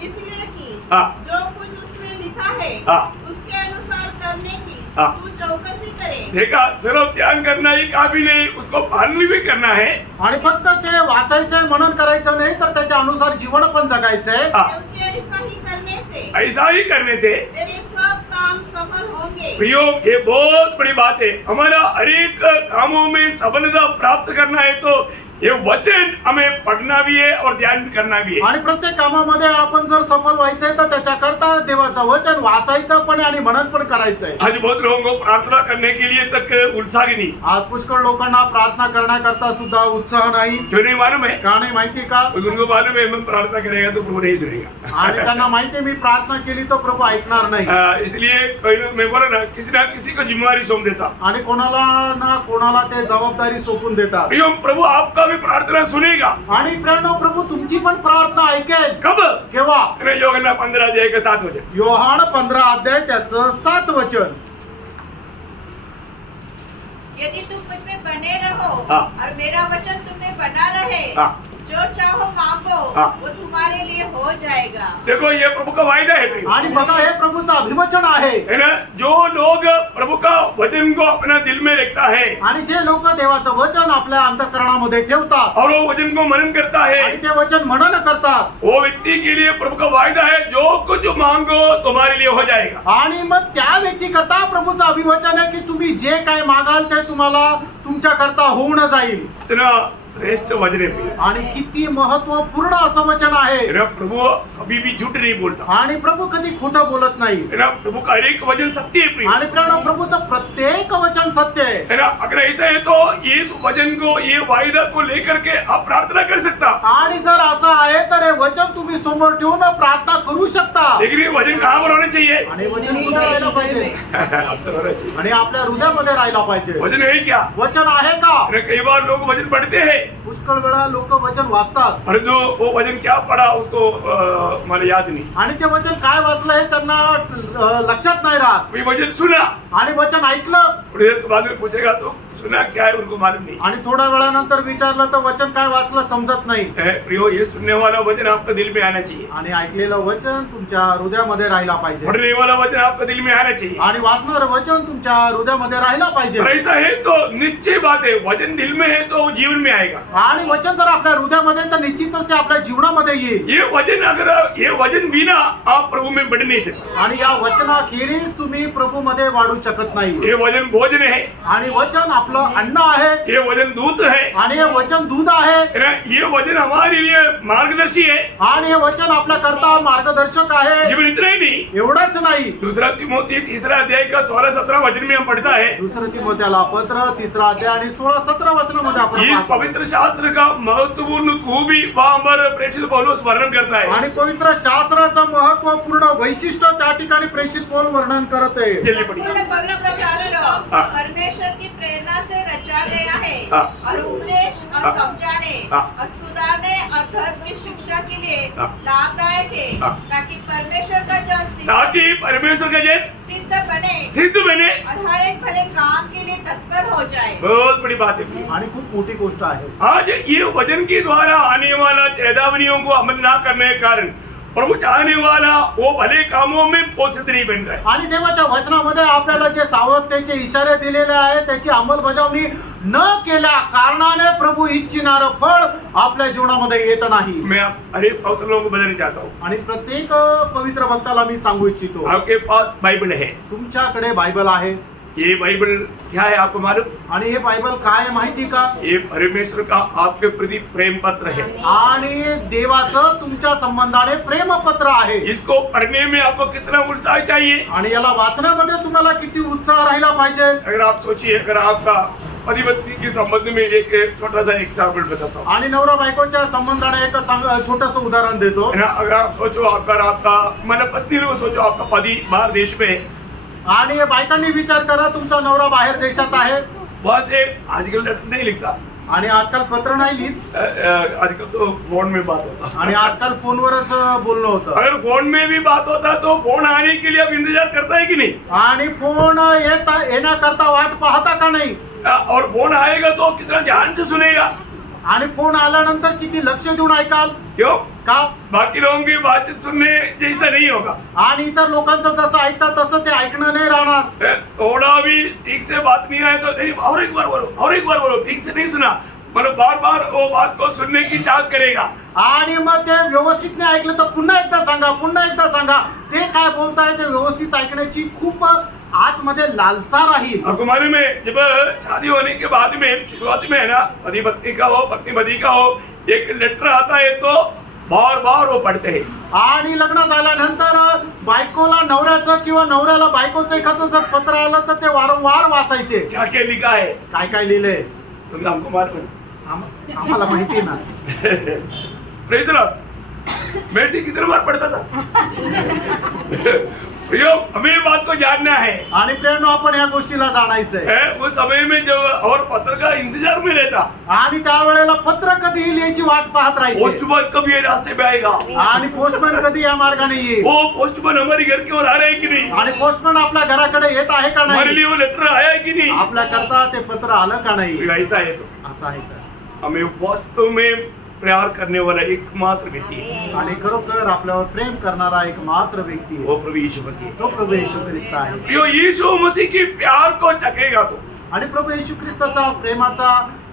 इसलिए कि हाँ। जो कुछ उसमें लिखा है हाँ। उसके अनुसार करने की हाँ। तू चौकसी करे। देखा, सिर्फ ध्यान करना ही काफी नहीं, उसको पालन भी करना है। आणि फक्त ते वाचायचंय, मनन करायचं नाही, तर त्याच्या अनुसार जीवन पण जगायचंय। हाँ। क्योंकि ऐसा ही करने से ऐसा ही करने से तेरे सब काम सफल होंगे। प्रियो, ये बहुत बड़ी बात है। हमारा हर एक कामों में सफलता प्राप्त करना है तो ये वचन हमें पढ़ना भी है और ध्यान भी करना भी है। आणि प्रत्येक कामामध्ये आपण जर सफल व्हायचंय तर त्याच्याकरता देवाचं वचन वाचायचं पण आणि मनन पण करायचंय। आज बहुत लोगों को प्रार्थना करने के लिए तक उत्साह ही नहीं। आज पुष्कळ लोकांना प्रार्थना करण्याकरता सुद्धा उत्साह नाही। क्यों नहीं मालूम है? का नाही माहिती का? उनको मालूम है मैं प्रार्थना करेगा तो प्रभु नहीं सुनेगा। आणि त्यांना माहिती आहे, मी प्रार्थना केली तो प्रभू ऐकणार नाही। इसलिए कोई लोग, मैं बोला ना किसी को जिम्मेवारी सौंप देता। आणि कोणाला ना कोणाला ते जबाबदारी सोपून देतात। प्रियो, प्रभु आपका भी प्रार्थना सुनेगा। आणि प्रियांनो, प्रभू तुमची पण प्रार्थना ऐकेल। कब? केव्हा? योहन्ना 15 अध्याय का 7 वचन। योहान 15 अध्याय त्याचं 7 वचन। यदि तुम मुझ में बने रहो हाँ। और मेरा वचन तुम में बना रहे, हाँ। जो चाहो मांगो हाँ। वो तुम्हारे लिए हो जाएगा। देखो, ये प्रभु का वायदा है प्रियो। आणि बघा, हे प्रभूचं अभिवचन आहे। है ना, जो लोग प्रभु का वचन को अपना दिल में रखता है आणि जे लोक देवाचं वचन आपल्या अंतःकरणामध्ये ठेवतात और वो वचन को मनन करता है, आणि ते वचन मनन करतात, वो व्यक्ति के लिए प्रभु का वायदा है, जो कुछ मांगो तुम्हारे लिए हो जाएगा। आणि मग त्या व्यक्ती करता प्रभूचं अभिवचन आहे की तुम्ही जे काय मागाल ते तुम्हाला तुमच्या करता होऊन जाईल। इतना श्रेष्ठ वचन है प्रियो। आणि किती महत्वपूर्ण असं वचन आहे। है ना, प्रभु कभी भी झूठ नहीं बोलता। आणि प्रभू कधी खोटं बोलत नाही। है ना, प्रभु का हर एक वचन सत्य है प्रियो। आणि प्रियांनो, प्रभूचं प्रत्येक वचन सत्य आहे। है ना, अगर ऐसा है तो इस वचन को, ये वायदा को लेकर के आप प्रार्थना कर सकता। आणि जर असं आहे तर हे वचन तुम्ही समोर ठेवून प्रार्थना करू शकता। लेकिन ये वचन कहाँ पर होने चाहिए? आणि वचन कुठे राहायला पाहिजे? आप तो होना चाहिए। आणि आपल्या हृदयामध्ये राहायला पाहिजे। वचन है क्या? वचन आहे का? है ना, कई बार लोग वचन पढ़ते हैं, पुष्कळ वेळा लोक वचन वाचतात पर जो वो वचन क्या पढ़ा उसको मला याद नहीं। आणि ते वचन काय वाचलं हे त्यांना लक्षात नाही राहत। कोई वचन सुना, आणि वचन ऐकलं थोड़ी देर बाद में पूछेगा तो सुना क्या है उनको मालूम नहीं। आणि थोड्या वेळानंतर विचारलं तर वचन काय वाचलं समजत नाही। प्रियो, ये सुनने वाला वचन आपके दिल में आना चाहिए, आणि ऐकलेलं वचन तुमच्या हृदयामध्ये राहायला पाहिजे। पढ़ने वाला वचन आपके दिल में आना चाहिए। आणि वाचणारं वचन तुमच्या हृदयामध्ये राहायला पाहिजे। और ऐसा है तो निश्चय बात है, वचन दिल में है तो वो जीवन में आएगा। आणि वचन जर आपल्या हृदयामध्ये तर निश्चितच ते आपल्या जीवनामध्ये येईल। ये वचन, अगर ये वचन बिना आप प्रभु में बढ़ नहीं सकते। आणि या वचनाखेरीज तुम्ही प्रभू मध्ये वाढू शकत नाही। ये वचन भोजन है, आणि वचन आपलं अन्न आहे, ये वचन दूध है, आणि हे वचन दूध आहे, है ना, ये वचन हमारे लिए मार्गदर्शी है। आणि हे वचन आपल्या करता मार्गदर्शक आहे। जीवन इतना ही नहीं, एवढंच नाही, दूसरा तिमोथी 3 अध्याय का 16-17 वचन में हम पढ़ता है, दुसरं तिमोथेला पत्र 3 अध्याय आणि 16-17 वचनामध्ये आपण ये पाहतो। पवित्र शास्त्र का महत्वपूर्ण खूबी वहां पर प्रेषित पौलुस वर्णन करता है। आणि पवित्र शास्त्राचं महत्वपूर्ण वैशिष्ट्य त्या ठिकाणी प्रेषित पौल वर्णन करत आहे। जल्दी पढ़िए। पूर्ण पवित्र शास्त्र हाँ। परमेश्वर की प्रेरणा से रचा गया है हाँ। और उपदेश और हाँ। समझाने हाँ। और सुधारने और धर्म की शिक्षा के लिए हाँ। लाभदायक है, हाँ। ताकि परमेश्वर का जन ताकि परमेश्वर का जय सिद्ध बने और हर एक भले काम के लिए तत्पर हो जाए। बहुत बड़ी बात है। आणि खूप मोठी गोष्ट आहे। आज ये वचन के द्वारा आने वाला चेतावनियों को अमल ना करने के कारण प्रभु चाहने वाला वो भले कामों में पोषित नहीं बन रहा है। आणि देवाच्या वचनामध्ये आपल्याला जे सावधतेचे इशारे दिलेले आहे त्याची अंमलबजावणी न केल्या कारणाने प्रभू इच्छिणारं फळ आपल्या जीवनामध्ये येत नाही। मैं हर एक पवित्र लोगों को बताना चाहता हूँ, आणि प्रत्येक पवित्र भक्ताला मी सांगू इच्छितो, आपके पास बाइबल है, तुमच्याकडे बायबल आहे। ये बाइबल क्या है आपको मालूम? आणि हे बायबल काय आहे माहिती का? ये परमेश्वर का आपके प्रति प्रेम पत्र है। आणि देवाचं तुमच्या संबंधाने प्रेमपत्र आहे। इसको पढ़ने में आपको कितना उत्साह चाहिए? आणि याला वाचण्यामध्ये तुम्हाला किती उत्साह राहिला पाहिजे। अगर आप सोचिए, अगर आपका पति पत्नी के संबंध में एक छोटा सा एग्जाम्पल बताता हूँ, आणि नवरा बायकोच्या संबंधाने एक छोटस उदाहरण देतो। है ना, अगर आप सोचो, अगर आपका मतलब पत्नी को सोचो, आपका पति बाहर देश में है, आणि बायकांनी विचार करा, तुमचा नवरा बाहेर देशात आहे, बस एक आजकल लेटर नहीं लिखता, आणि आजकाल पत्र नाही लिहित, आजकल तो फोन में बात होता। आणि आजकाल फोनवरच बोलणं होतं. अगर फोन में भी बात होता तो फोन आने के लिए अब इंतजार करता है कि नहीं? आणि फोन येण्याकरता वाट पाहता का नाही? और फोन आएगा तो कितना ध्यान से सुनेगा? आणि फोन आल्यानंतर किती लक्ष देऊन ऐकाल? क्यों? का? बाकी लोगों की बातचीत सुनने जैसा नहीं होगा। आणि इतर लोकांचं जसं ऐकतात तसं ते ऐकणं नाही राहणार. थोड़ा भी ठीक से बात नहीं आए तो नहीं, और एक बार बोलो, और एक बार बोलो, ठीक से नहीं सुना, मतलब बार बार वो बात को सुनने की चाहत करेगा। आणि मग ते व्यवस्थित नाही ऐकलं तर पुन्हा एकदा सांगा, पुन्हा एकदा सांगा. ते काय बोलताय ते व्यवस्थित ऐकण्याची खूप आतमध्ये लालसा राहील. आपको मालूम है, जब शादी होने के बाद में शुरुआत में है ना, पति पत्नी का हो, पत्नी पति का हो, एक लेटर आता है तो बार बार वो पढ़ते हैं। आणि लग्न झाल्यानंतर बायकोला नवऱ्याचं किंवा नवऱ्याला बायकोचं एखादं जर पत्र आलं तर ते वारंवार वाचायचे. क्या क्या लिखा है काय काय लिहिलंय तो हमको मालूम है। आम्हाला माहिती ना. Praise the Lord. मैं से कितने बार पढ़ता था। प्रियो, हमें ये बात को जानना है। आणि प्रेरणा आपण या गोष्टीला जाणायचंय. उस समय में जो और पत्र का इंतजार में रहता, आणि त्यावेळेला पत्र कधी येईल याची वाट पाहत राहायची. पोस्टमैन कभी ये रास्ते पे आएगा, आणि पोस्टमॅन कधी या मार्गाने येईल, वो पोस्टमैन हमारे घर की ओर आ रहा है कि नहीं, आणि पोस्टमॅन आपल्या घराकडे येत आहे का हमारे नाही, लिए वो लेटर आया है कि नहीं। आपल्या करता ते पत्र आलं का नाही. ऐसा है तो असं आहे तर. हमें वास्तव में प्यार करने वाला एकमात्र व्यक्ति है, आणि खरोखर आपल्यावर प्रेम करणारा एक मात्र व्यक्ती आहे, वो प्रभु यीशु मसीह है। तो प्रभू येशू ख्रिस्त आहे. जो यीशु मसीह के प्यार को चखेगा तो आणि प्रभू येशू ख्रिस्ताचा प्रेमाचा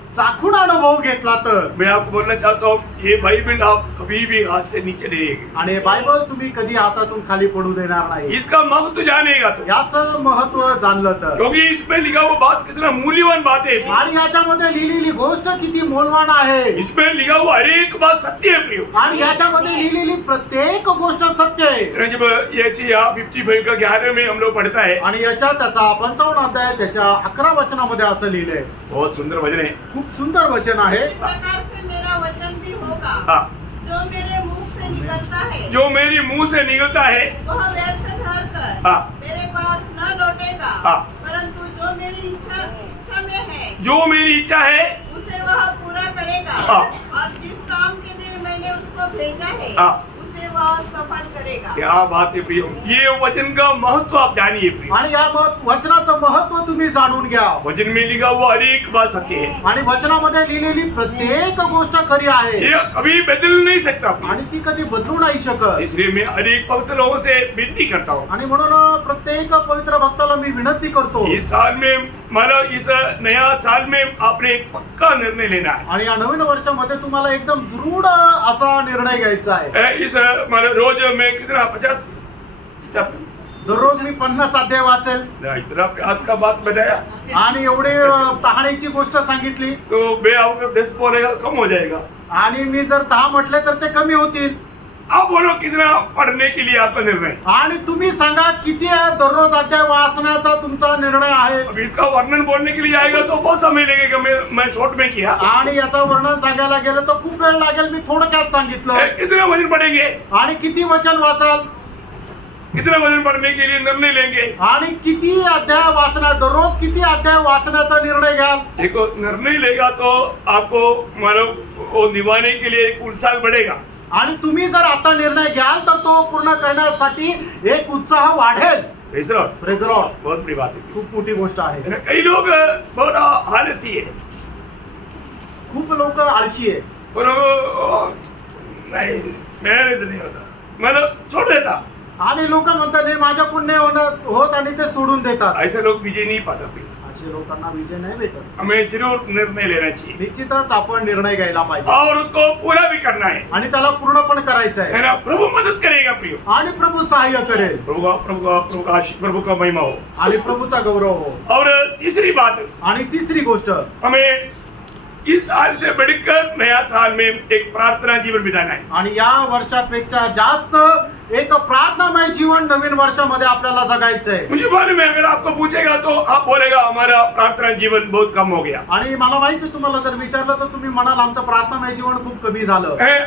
चाखून अनुभव घेतला तर. मैं आपको बोलना चाहता हूँ, ये बाइबल आप कभी भी हाथ से नीचे नहीं लेंगे, आणि बायबल तुम्ही कधी हातातून खाली पडू देणार नाही. इसका महत्व जानेगा तो, याचं महत्व जाणलं तर. क्योंकि इसमें लिखा हुआ बात कितना मूल्यवान बात है। आणि याच्यामध्ये लिहिलेली गोष्ट किती मौल्यवान आहे. इसमें लिखा हुआ हर एक बात सत्य है प्रियो। आणि याच्यामध्ये लिहिलेली प्रत्येक गोष्ट सत्य आहे. जब यशायाह 55 का 11 में हम लोग पढ़ता है, आणि यशा त्याचा 55 अध्याय त्याच्या 11 वचनामध्ये असं लिहिलंय. बहुत सुंदर वचन है। खूप सुंदर वचन आहे. इस प्रकार से मेरा वचन भी होगा हाँ, जो मेरे मुंह से निकलता है, जो मेरी मुंह से निकलता है, वह व्यर्थ ठहरकर हाँ, मेरे पास न लौटेगा, हाँ, परंतु जो मेरी इच्छा में है जो मेरी इच्छा है, उसे वह पूरा करेगा। हाँ। और जिस काम के लिए मैंने उसको भेजा है हाँ। उसे वह सफल करेगा। क्या बात है प्रियो, ये वचन का महत्व आप जानिए प्रियो। आणि या वचनाचं महत्व तुम्ही जाणून घ्या. वचन में लिखा हुआ हर एक बात सत्य है, आणि वचनामध्ये लिहिलेली प्रत्येक गोष्ट खरी आहे. ये कभी बदल नहीं सकता प्रियो। आणि ती कधी बदलू नाही शकत. इसलिए मैं हर एक पवित्र लोगों से विनती करता हूँ, आणि म्हणून प्रत्येक पवित्र भक्ताला मी विनंती करतो. इस साल में मतलब इस नया साल में आपने एक पक्का निर्णय लेना है। आणि या नवीन वर्षामध्ये तुम्हाला एकदम दृढ असा निर्णय घ्यायचा आहे. इस मतलब रोज मैं कितना 50 दररोज मी 50 अध्याय वाचेल. इतना प्यास का बात बताया आणि एवढे तहाणीची गोष्ट सांगितली. तो मैं आपको 10 बोलेगा कम हो जाएगा। आणि मी जर 10 म्हटले तर ते कमी होतील. आप बोलो कितना पढ़ने के लिए आपका निर्णय। आणि तुम्ही सांगा किती दररोज अध्याय वाचण्याचा तुमचा निर्णय आहे. अब इसका वर्णन बोलने के लिए आएगा तो बहुत समय लगेगा, मैं शॉर्ट में किया। आणि याचा वर्णन सांगायला गेलं तर खूप वेळ लागेल. मी थोडक्यात सांगितलं. कितना वचन पढ़ेंगे, आणि किती वचन वाचाल, कितना वचन पढ़ने के लिए निर्णय लेंगे, आणि किती अध्याय वाचणार, दररोज किती अध्याय वाचण्याचा निर्णय घ्याल. देखो निर्णय लेगा तो आपको मतलब वो निभाने के लिए एक उत्साह बढ़ेगा। आणि तुम्ही जर आता निर्णय घ्याल तर तो पूर्ण करण्यासाठी एक उत्साह वाढेल. Praise the Lord। Praise the Lord. बहुत बड़ी बात है। खूप मोठी गोष्ट आहे. है ना, कई लोग बहुत आलसी है, खूप लोक आळशी आहे. वो लोग नहीं मैनेज नहीं होता, मतलब छोड़ देता। आणि लोक म्हणतात नाही माझ्याकडून नाही होत आणि ते सोडून देतात. ऐसे लोग विजय नहीं पाता प्रिय। असे लोकांना विजय नाही भेटत. हमें जरूर निर्णय लेना चाहिए निश्चितच आपण निर्णय घ्यायला पाहिजे. और उसको पूरा भी करना है आणि त्याला पूर्ण पण करायचं है आहे. ना। प्रभु मदद करेगा प्रियो। आणि प्रभु सहाय्य करेल. प्रभु का आशीष, प्रभु का महिमा हो। आणि प्रभूचा गौरव हो. और तीसरी बात, आणि तिसरी गोष्ट, हमें इस साल से बढ़कर नया साल में एक प्रार्थना जीवन बिताना है। आणि या वर्षापेक्षा जास्त एक प्रार्थनामय जीवन नवीन वर्षामध्ये आपल्याला जगायचं आहे. मुझे मालूम है, अगर आपको पूछेगा तो आप बोलेगा हमारा प्रार्थना जीवन बहुत कम हो गया आणि मला माहिती तुम्हाला जर विचारलं तर तुम्ही म्हणाल आमचं प्रार्थनामय जीवन खूप कमी झालं. है।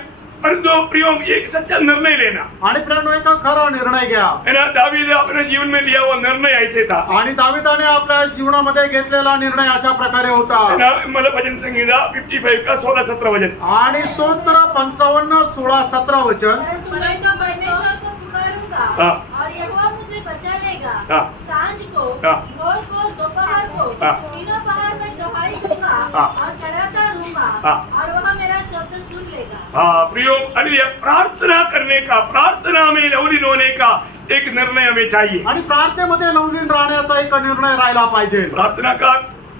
परंतु प्रियो एक सच्चा निर्णय लेना आणि प्रियांनो, एक खरा निर्णय घ्या. है ना. दावीद ने अपने जीवन में लिया हुआ निर्णय ऐसे था. आणि दाविदाने आपल्या जीवनामध्ये घेतलेला निर्णय अशा प्रकारे होता. है ना. मला भजन संगीता 55 का 16-17 वचन. आणि स्तोत्र 55:16-17 वचन. परंतु मैं तो परमेश्वर को पुकारूंगा हाँ। और यहोवा मुझे बचा लेगा. हाँ। सांझ को, हाँ। भोर को, दोपहर को, हाँ। तीनों पहर में दुहाई दूंगा हाँ। और कराता रहूंगा हाँ। और वह मेरा शब्द सुन लेगा. हाँ प्रियो, हालेलुया. प्रार्थना करने का, प्रार्थना में लवलीन होने का एक निर्णय हमें चाहिए. आणि प्रार्थनेमध्ये लवलीन राहण्याचा एक निर्णय राहिला पाहिजे. प्रार्थना का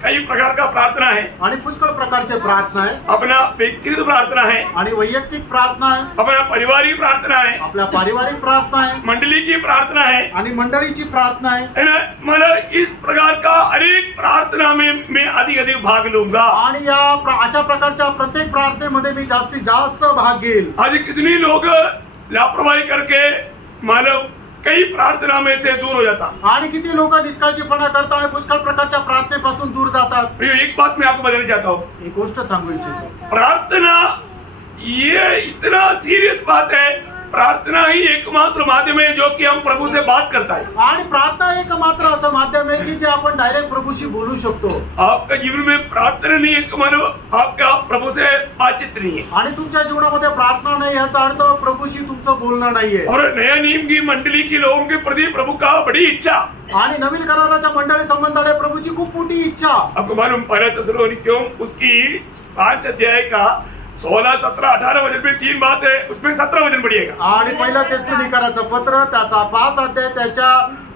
कई प्रकार का प्रार्थना है. आणि पुष्कळ प्रकारचे प्रार्थना आहे. अपना व्यक्तिगत प्रार्थना है, आणि वैयक्तिक प्रार्थना आहे. अपना पारिवारिक प्रार्थना है, आपल्या पारिवारिक प्रार्थना आहे. मंडली की प्रार्थना है. आणि मंडळीची प्रार्थना आहे. है ना. मला इस प्रकार का अनेक प्रार्थना में मैं अधिक भाग लूंगा. आणि अशा प्रकारच्या प्रत्येक प्रार्थनेमध्ये मी जास्तीत जास्त भाग घेईल. आज कितनी लोग लापरवाही करके मानव कई प्रार्थना में से दूर हो जाता. आणि किती लोक निष्काळजीपणा करतात आणि पुष्कळ प्रकारच्या प्रार्थनेपासून दूर जातात. प्रियो, एक बात मैं आपको बताना चाहता हूँ. एक गोष्ट सांगू इच्छितो. प्रार्थना ये इतना सीरियस बात है. प्रार्थना ही एकमात्र माध्यम है जो कि हम प्रभु से बात करता है. आणि प्रार्थना एक मात्र असं माध्यम आहे की जे आपण डायरेक्ट प्रभूशी बोलू शकतो. आपका जीवन में प्रार्थना नहीं है, मानो आपका प्रभु से बातचीत नहीं है. आणि तुमच्या जीवनामध्ये प्रार्थना नाही याचा अर्थ प्रभूशी तुमचं बोलणं नाहीये. और नया नियम की मंडली की लोगों के प्रति प्रभु का बड़ी इच्छा. आणि नवीन कराराच्या मंडळी संबंधाने प्रभूची खूप मोठी इच्छा. आपको मालूम, पहला थिस्सलुनीकियों उसकी 5 अध्याय का 16, 17, 18 वचन में 3 बात है, उसमें 17 वचन पढ़िएगा. आणि पहिलं थिस्सलुनीकराचं पत्र त्याचा 5 अध्याय त्याच्या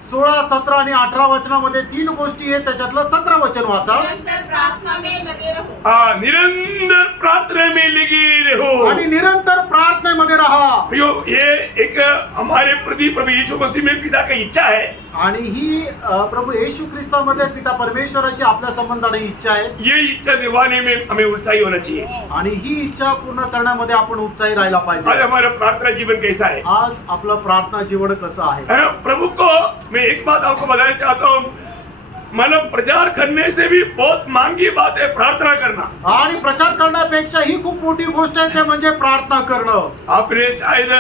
16, 17 आणि 18 वचनामध्ये 3 गोष्टी आहेत. त्याच्यातलं 17 वचन वाचा. निरंतर प्रार्थना में लगे रहो. हाँ, निरंतर प्रार्थना में लगी रहो. आणि निरंतर प्रार्थनेमध्ये राहा. प्रियो, ये एक हमारे प्रति प्रभु यीशु मसीह में पिता की इच्छा है. आणि ही प्रभु येशू ख्रिस्तामध्ये पिता परमेश्वराची आपल्या संबंधाने इच्छा आहे. ये इच्छा निभाने में हमें उत्साही होना चाहिए. आणि ही इच्छा पूर्ण करण्यामध्ये आपण उत्साही राहायला आज पाहिजे. हमारा प्रार्थना जीवन कैसा है? आज आपलं प्रार्थना जीवन कसं आहे? है ना? प्रभु को मैं एक बात आपको बताना चाहता हूँ. मतलब प्रचार करने से भी बहुत महंगी बात है प्रार्थना करना. आणि प्रचार करण्यापेक्षा ही खूप मोठी गोष्ट आहे ते म्हणजे प्रार्थना करणं. आपने शायद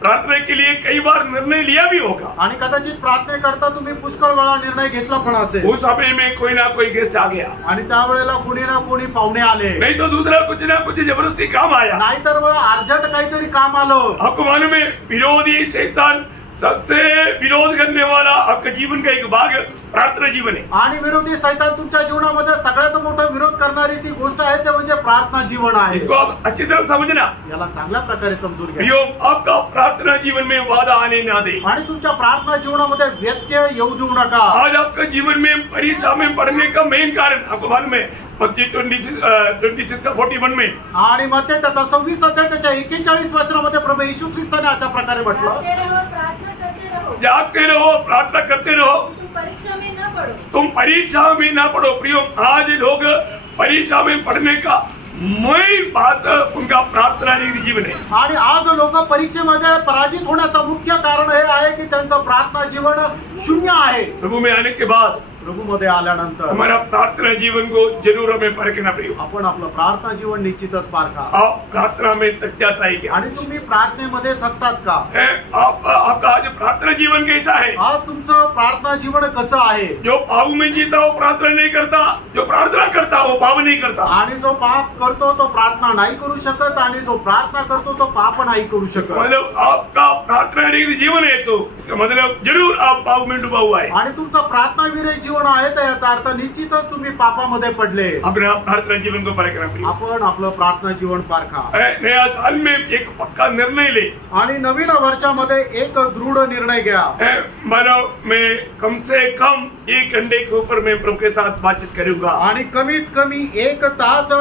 प्रार्थना के लिए कई बार निर्णय लिया भी होगा. आणि कदाचित प्रार्थनेकरता तुम्ही पुष्कळ वेळा निर्णय घेतला पण असेल. उस समय में कोई ना कोई गेस्ट आ गया, आणि त्यावेळेला कोणी ना कोणी पाहुणे आले, नहीं तो दूसरा कुछ ना कुछ जबरदस्ती काम आया. नाहीतर मग अर्जंट काहीतरी काम आलं. आपको मालूम है, विरोधी शैतान सबसे विरोध करने वाला आपका जीवन का एक भाग प्रार्थना जीवन है. आणि विरोधी सैतान तुमच्या जीवनामध्ये सगळ्यात मोठा विरोध करणारी ती गोष्ट आहे ते म्हणजे प्रार्थना जीवन आहे. इसको आप अच्छी तरह समझना. याला चांगल्या प्रकारे समजून घ्या. प्रियो, आपका प्रार्थना जीवन में बाधा आने ना दे. आणि तुमच्या प्रार्थना जीवनामध्ये व्यत्यय येऊ देऊ नका. आज आपका जीवन में परीक्षा में पढ़ने का मेन कारण आपको मालूम है, मत्ती 26 का 41 में. आणि मग ते त्याचा 26 अध्याय त्याच्या 41 वचनामध्ये प्रभू येशू ख्रिस्ताने अशा प्रकारे म्हटलं. जागते रहो, प्रार्थना करते रहो. जागते रहो, प्रार्थना करते रहो. तुम परीक्षा में न पड़ो. तुम परीक्षा में ना पढ़ो. प्रियो, आज लोग परीक्षा में पढ़ने का मेन बात उनका प्रार्थना जीवन है. आणि आज लोक परीक्षेमध्ये पराजित होण्याचं मुख्य कारण हे आहे की त्यांचं प्रार्थना जीवन शून्य आहे. प्रभु में आने के बाद प्रभू मध्ये आल्यानंतर हमारा प्रार्थना जीवन को जरूर हमें परखना प्रियो. आपण आपलं प्रार्थना जीवन निश्चितच पारखा. आप प्रार्थना में थक जाता है क्या? आणि तुम्ही प्रार्थनेमध्ये थकतात का? आपका आज प्रार्थना जीवन कैसा है? आज तुमचं प्रार्थना जीवन कसं आहे? जो पाप में जीता वो प्रार्थना नहीं करता, जो प्रार्थना करता वो पाप नहीं करता. आणि जो पाप करतो तो प्रार्थना नाही करू शकत आणि जो प्रार्थना करतो तो पाप नाही करू शकत. मतलब आपका प्रार्थना जीवन है तो इसका मतलब जरूर आप पाप में डूबा हुआ है. आणि तुमचं प्रार्थना विरहित जीवन आहे तर याचा अर्थ निश्चितच तुम्ही पापामध्ये पडले. अपना प्रार्थना जीवन को परखना प्रियो. आपण आपलं प्रार्थना जीवन पारखा. नया साल में एक पक्का निर्णय ले. आणि नवीन वर्षामध्ये एक दृढ निर्णय घ्या. मानो मैं कम से कम 1 घंटे के ऊपर मैं प्रभु के साथ बातचीत करूंगा. आणि कमीत कमी 1 तास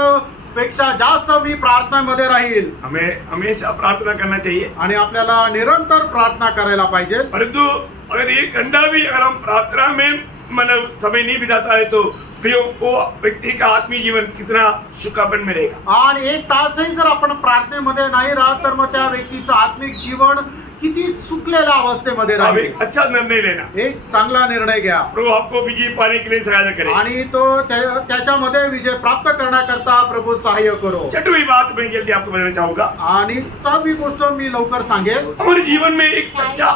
पेक्षा जास्त मी प्रार्थनेमध्ये राहील. हमें हमेशा प्रार्थना करना चाहिए. आणि आपल्याला निरंतर प्रार्थना करायला पाहिजे. परंतु अगर 1 घंटा भी अगर हम प्रार्थना में मतलब समय नहीं बिताता है तो प्रियो, वो व्यक्ति का आत्मीय जीवन कितना सुखापन में रहेगा. आणि 1 तासही जर आपण प्रार्थनेमध्ये नाही राहत तर मग त्या व्यक्तीचं आत्मिक जीवन किती सुकलेल्या अवस्थेमध्ये अब राहील. एक अच्छा निर्णय लेना. एक चांगला निर्णय घ्या प्रभु आपको विजय पाने के लिए सहायता करे. आणि तो त्याच्यामध्ये विजय प्राप्त करण्याकरता प्रभू सहाय्य करो. 6वीं बात मैं जल्दी आपको बताना चाहूंगा. आणि 6वी गोष्ट मी लवकर सांगेन. हमारे जीवन में एक सच्चा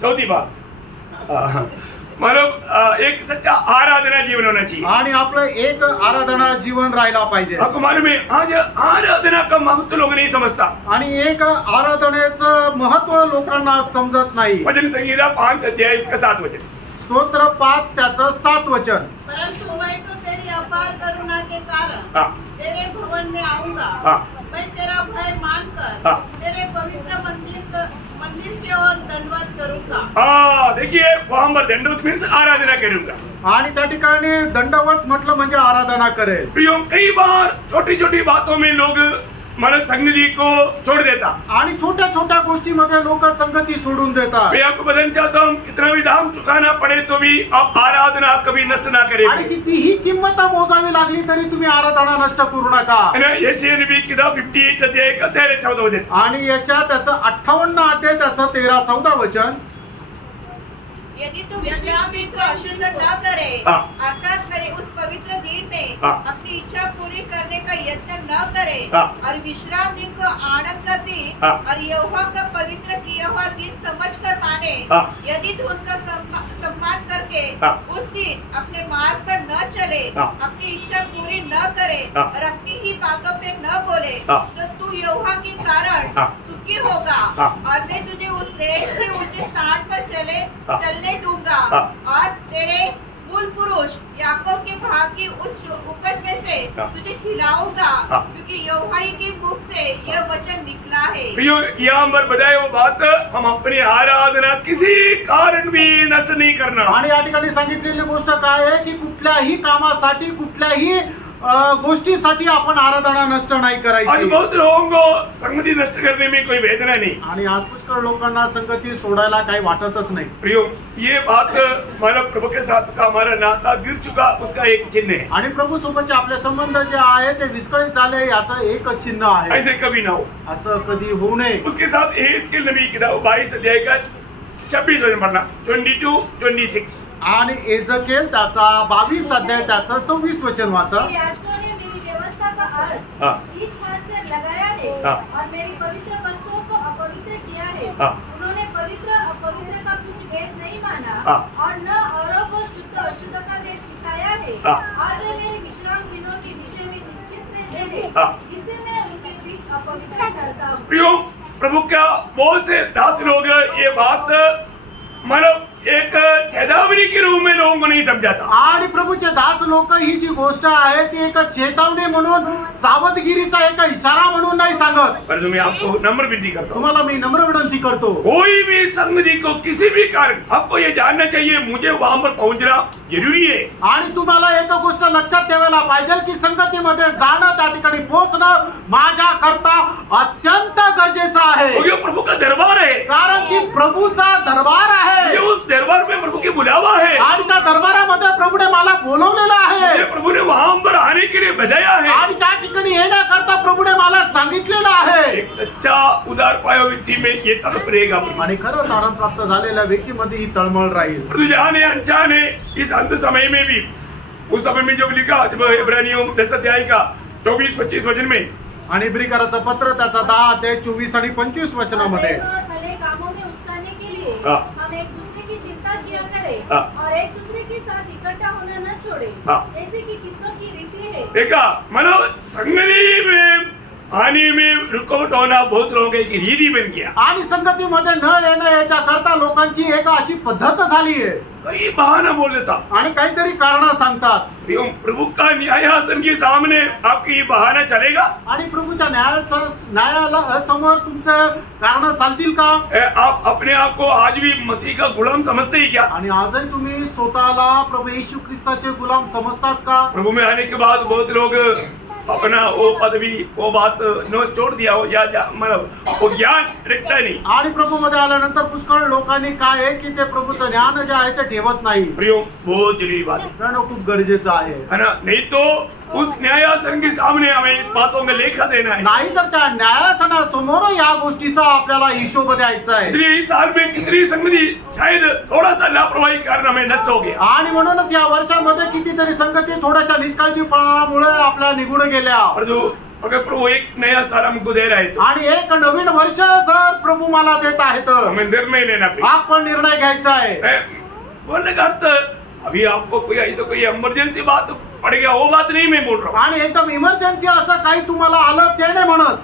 चौथी बात मतलब एक सच्चा आराधना जीवन होना चाहिए. आणि आपलं एक आराधना जीवन राहायला पाहिजे. आपको मालूम है आज आराधना का महत्व लोग नहीं समझता. आणि एक आराधनेचं महत्व लोकांना समजत नाही. भजन संगीता 5 अध्याय का 7 वचन. स्तोत्र 5 त्याचं 7 वचन. परंतु मैं तो तेरी अपार करुणा के कारण हाँ. तेरे भवन में आऊंगा. हाँ. मैं तेरा भय मानकर हाँ. तेरे पवित्र मंदिर की ओर दंडवत करूंगा. हाँ देखिए वहां पर दंडवत मीन्स आराधना करूंगा. आणि त्या ठिकाणी दंडवत म्हटलं म्हणजे आराधना करेल. प्रियो कई बार छोटी छोटी बातों में लोग मन संगति को छोड़ देता. आणि छोट्या छोट्या गोष्टीमध्ये लोक संगती सोडून देतात. मैं आपको बताना चाहता हूँ कितना भी दाम चुकाना पड़े तो भी आप आराधना कभी नष्ट ना करें. आणि कितीही किंमत मोजावी लागली तरी तुम्ही आराधना नष्ट करू नका. यशायाह नबी किताब 58 अध्याय का 13-14 वचन. आणि यशा त्याचं 58 अध्याय त्याचं 13-14 वचन. यदि तू विश्राम दिन को अशुद्ध न करे हाँ. अर्थात मेरे उस पवित्र दिन में हाँ. अपनी इच्छा पूरी करने का यत्न न करे हाँ. और विश्राम दिन को आनंद का दिन हाँ. और यहोवा का पवित्र किया हुआ दिन समझकर माने. हाँ. यदि तू उसका सम्मान करके हाँ. उस दिन अपने मार्ग पर न चले हाँ. अपनी इच्छा पूरी न करे हाँ. और अपनी ही बातों पे न बोले हाँ. तो तू यहोवा के कारण हाँ. सुखी होगा. हाँ. और मैं तुझे उस देश के ऊंचे स्थान पर हाँ. चलने दूंगा. हाँ. और तेरे मूल पुरुष याकूब के भाग की उच्च उपज में से हाँ. तुझे खिलाऊंगा. हाँ. क्योंकि यहोवा के मुख से यह वचन निकला है. प्रियो यहाँ पर बताए वो बात हम अपनी आराधना किसी कारण भी नष्ट नहीं करना. आणि या ठिकाणी सांगितलेली गोष्ट काय आहे की कुठल्याही कामासाठी कुठल्याही गोष्टीसाठी आपण आराधना नष्ट नाही आज करायची. बहुत लोगों को संगति नष्ट करने में कोई वेदना नहीं. आणि आज पुष्कळ लोकांना संगती सोडायला काही वाटतच नाही. प्रियो ये बात हमारा प्रभु के साथ का हमारा नाता गिर चुका उसका एक चिन्ह है. आणि प्रभू सोबतचे आपले संबंध जे आहे ते विस्कळीत झाले याचं एकच चिन्ह आहे. ऐसे कभी ना हो. असं कधी होऊ नये. उसके साथ एहेजकेल नबी किताब 22 अध्याय का 26 वचन पढ़ना 22-26. आणि एजकेल त्याचा 22 अध्याय त्याचं 26 वचन वाचा. कि याजकों ने मेरी व्यवस्था का अर्थ हाँ. खींच खाच कर लगाया है हाँ. और मेरी पवित्र वस्तुओं को अपवित्र किया है. हाँ. उन्होंने पवित्र अपवित्र का कुछ भेद नहीं माना हाँ. और न औरों को शुद्ध अशुद्ध का भेद सिखाया है. हाँ. और वे मेरे विश्राम दिनों के विषय में निश्चित रहते हैं हाँ. जिसे मैं उनके बीच अपवित्र ठहरता हूँ. प्रियो प्रभु का बहुत से दास लोग ये बात मतलब एक चेतावनी के रूप में लोगों को नहीं समझाता. आणि प्रभूचे दास लोक ही जी गोष्ट आहे ती एक चेतावणी म्हणून सावधगिरीचा एक इशारा म्हणून नाही सांगत. परंतु मैं आपको नम्र विनती करता हूँ तुम्हाला मी नम्र विनंती करतो. कोई भी संगति को किसी भी कारण आपको ये जानना चाहिए मुझे वहां पर पहुंचना जरूरी है. आणि तुम्हाला एक गोष्ट लक्षात ठेवायला पाहिजे की संगतीमध्ये जाणं त्या ठिकाणी पोहोचणं माझ्या करता अत्यंत गरजेचं आहे. क्योंकि प्रभु का दरबार है. कारण की प्रभूचा दरबार आहे. ये उस दरबार में प्रभु की बुलावा है. आणि त्या दरबारामध्ये प्रभूने मला बोलवलेलं ये आहे. प्रभु ने वहां पर आने के लिए बजाया है. आणि त्या ठिकाणी येण्याकरता प्रभूने मला सांगितलेलं आहे. एक सच्चा उदार पायो व्यक्ति में ये तड़प रहेगा. आणि खरं तारण प्राप्त झालेल्या व्यक्तीमध्ये ही तळमळ राहील. परंतु जाने अनजाने इस अंत समय में भी उस समय में जो लिखा जब इब्रानियों 10 अध्याय का 24-25 वचन में आणि इब्रिकराचं पत्र त्याचा 10 अध्याय 24 आणि 25 वचनामध्ये और भले कामों में उकसाने के लिए हाँ. हम एक दूसरे की चिंता किया करें हाँ. और एक दूसरे के साथ इकट्ठा होना न छोड़े हाँ. जैसे कि कितनों की रीति है. देखा मतलब संगति में आने में रुकावट होना बहुत लोगों की एक रीति बन गया. आणि संगतीमध्ये न येणं याच्या करता लोकांची एक अशी पद्धत झाली आहे. कई बहाना बोल देता. आणि काहीतरी कारण सांगतात. प्रभु का न्यायासन के सामने आपकी बहाना चलेगा. आणि प्रभूच्या न्यायाला समोर तुमचं कारण चालतील का? आप अपने आप को आज भी मसीह का गुलाम समझते ही क्या? आणि आजही तुम्ही स्वतःला प्रभू येशू ख्रिस्ताचे गुलाम समजतात का? प्रभु में आने के बाद बहुत लोग अपना वो पदवी वो बात नो छोड़ दिया हो या मतलब वो ज्ञान रखता नहीं. आणि प्रभू मध्ये आल्यानंतर पुष्कळ लोकांनी काय आहे की ते प्रभूचं ज्ञान जे आहे ते ठेवत नाही. प्रियो बहुत जरूरी बात है करणं खूप गरजेचं आहे. है ना. नहीं तो उस न्यायासन के सामने हमें इस बातों का लेखा देना है। नाहीतर त्या न्यायासनासमोर या गोष्टीचा आपल्याला हिशोब द्यायचा आहे. इसलिए इस साल में कितनी संगति शायद थोड़ा सा लापरवाही के कारण हमें नष्ट हो गया। आणि म्हणूनच या वर्षामध्ये कितीतरी संगती थोड्याशा निष्काळजीपणामुळे आपल्या निघून गेल्या. अगर प्रभु एक नया साल हमको दे रहे हैं आणि एक नवीन वर्ष जर प्रभु मला देत आहेत हमें निर्णय लेना पड़ेगा। आपण निर्णय घ्यायचा आहे. बोलने का अर्थ अभी आपको कोई ऐसा कोई इमरजेंसी बात पड़ गया वो बात नहीं मैं बोल रहा हूँ। आणि एकदम इमर्जन्सी असं काही तुम्हाला आलं ते नाही म्हणत.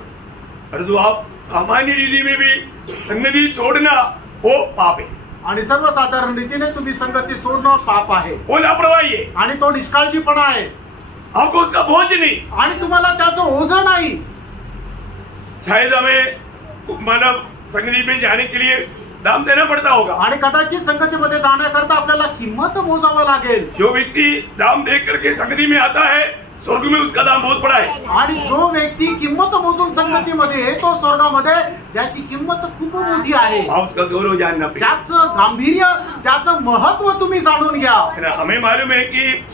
परंतु आप सामान्य रीति में भी संगति छोड़ना वो पाप है, आणि सर्वसाधारण रीतीने तुम्ही संगती सोडणं पाप आहे वो लापरवाही है, आणि तो निष्काळजीपणा आहे आपको उसका बोझ नहीं। आणि तुम्हाला त्याचं ओझं नाही. शायद हमें मानव संगति में जाने के लिए दाम देना पड़ता होगा। आणि कदाचित संगतीमध्ये जाण्याकरता आपल्याला किंमत मोजावं लागेल. जो व्यक्ति दाम दे करके संगति में आता है स्वर्ग में उसका दाम बहुत बड़ा है। आणि जो व्यक्ती किंमत मोजून संगतीमध्ये येतो स्वर्गामध्ये त्याची किंमत खूप मोठी आहे. आप उसका गौरव जानना पड़ेगा। त्याचं गांभीर्य त्याचं महत्व तुम्ही जाणून घ्या. है ना? हमें मालूम है कि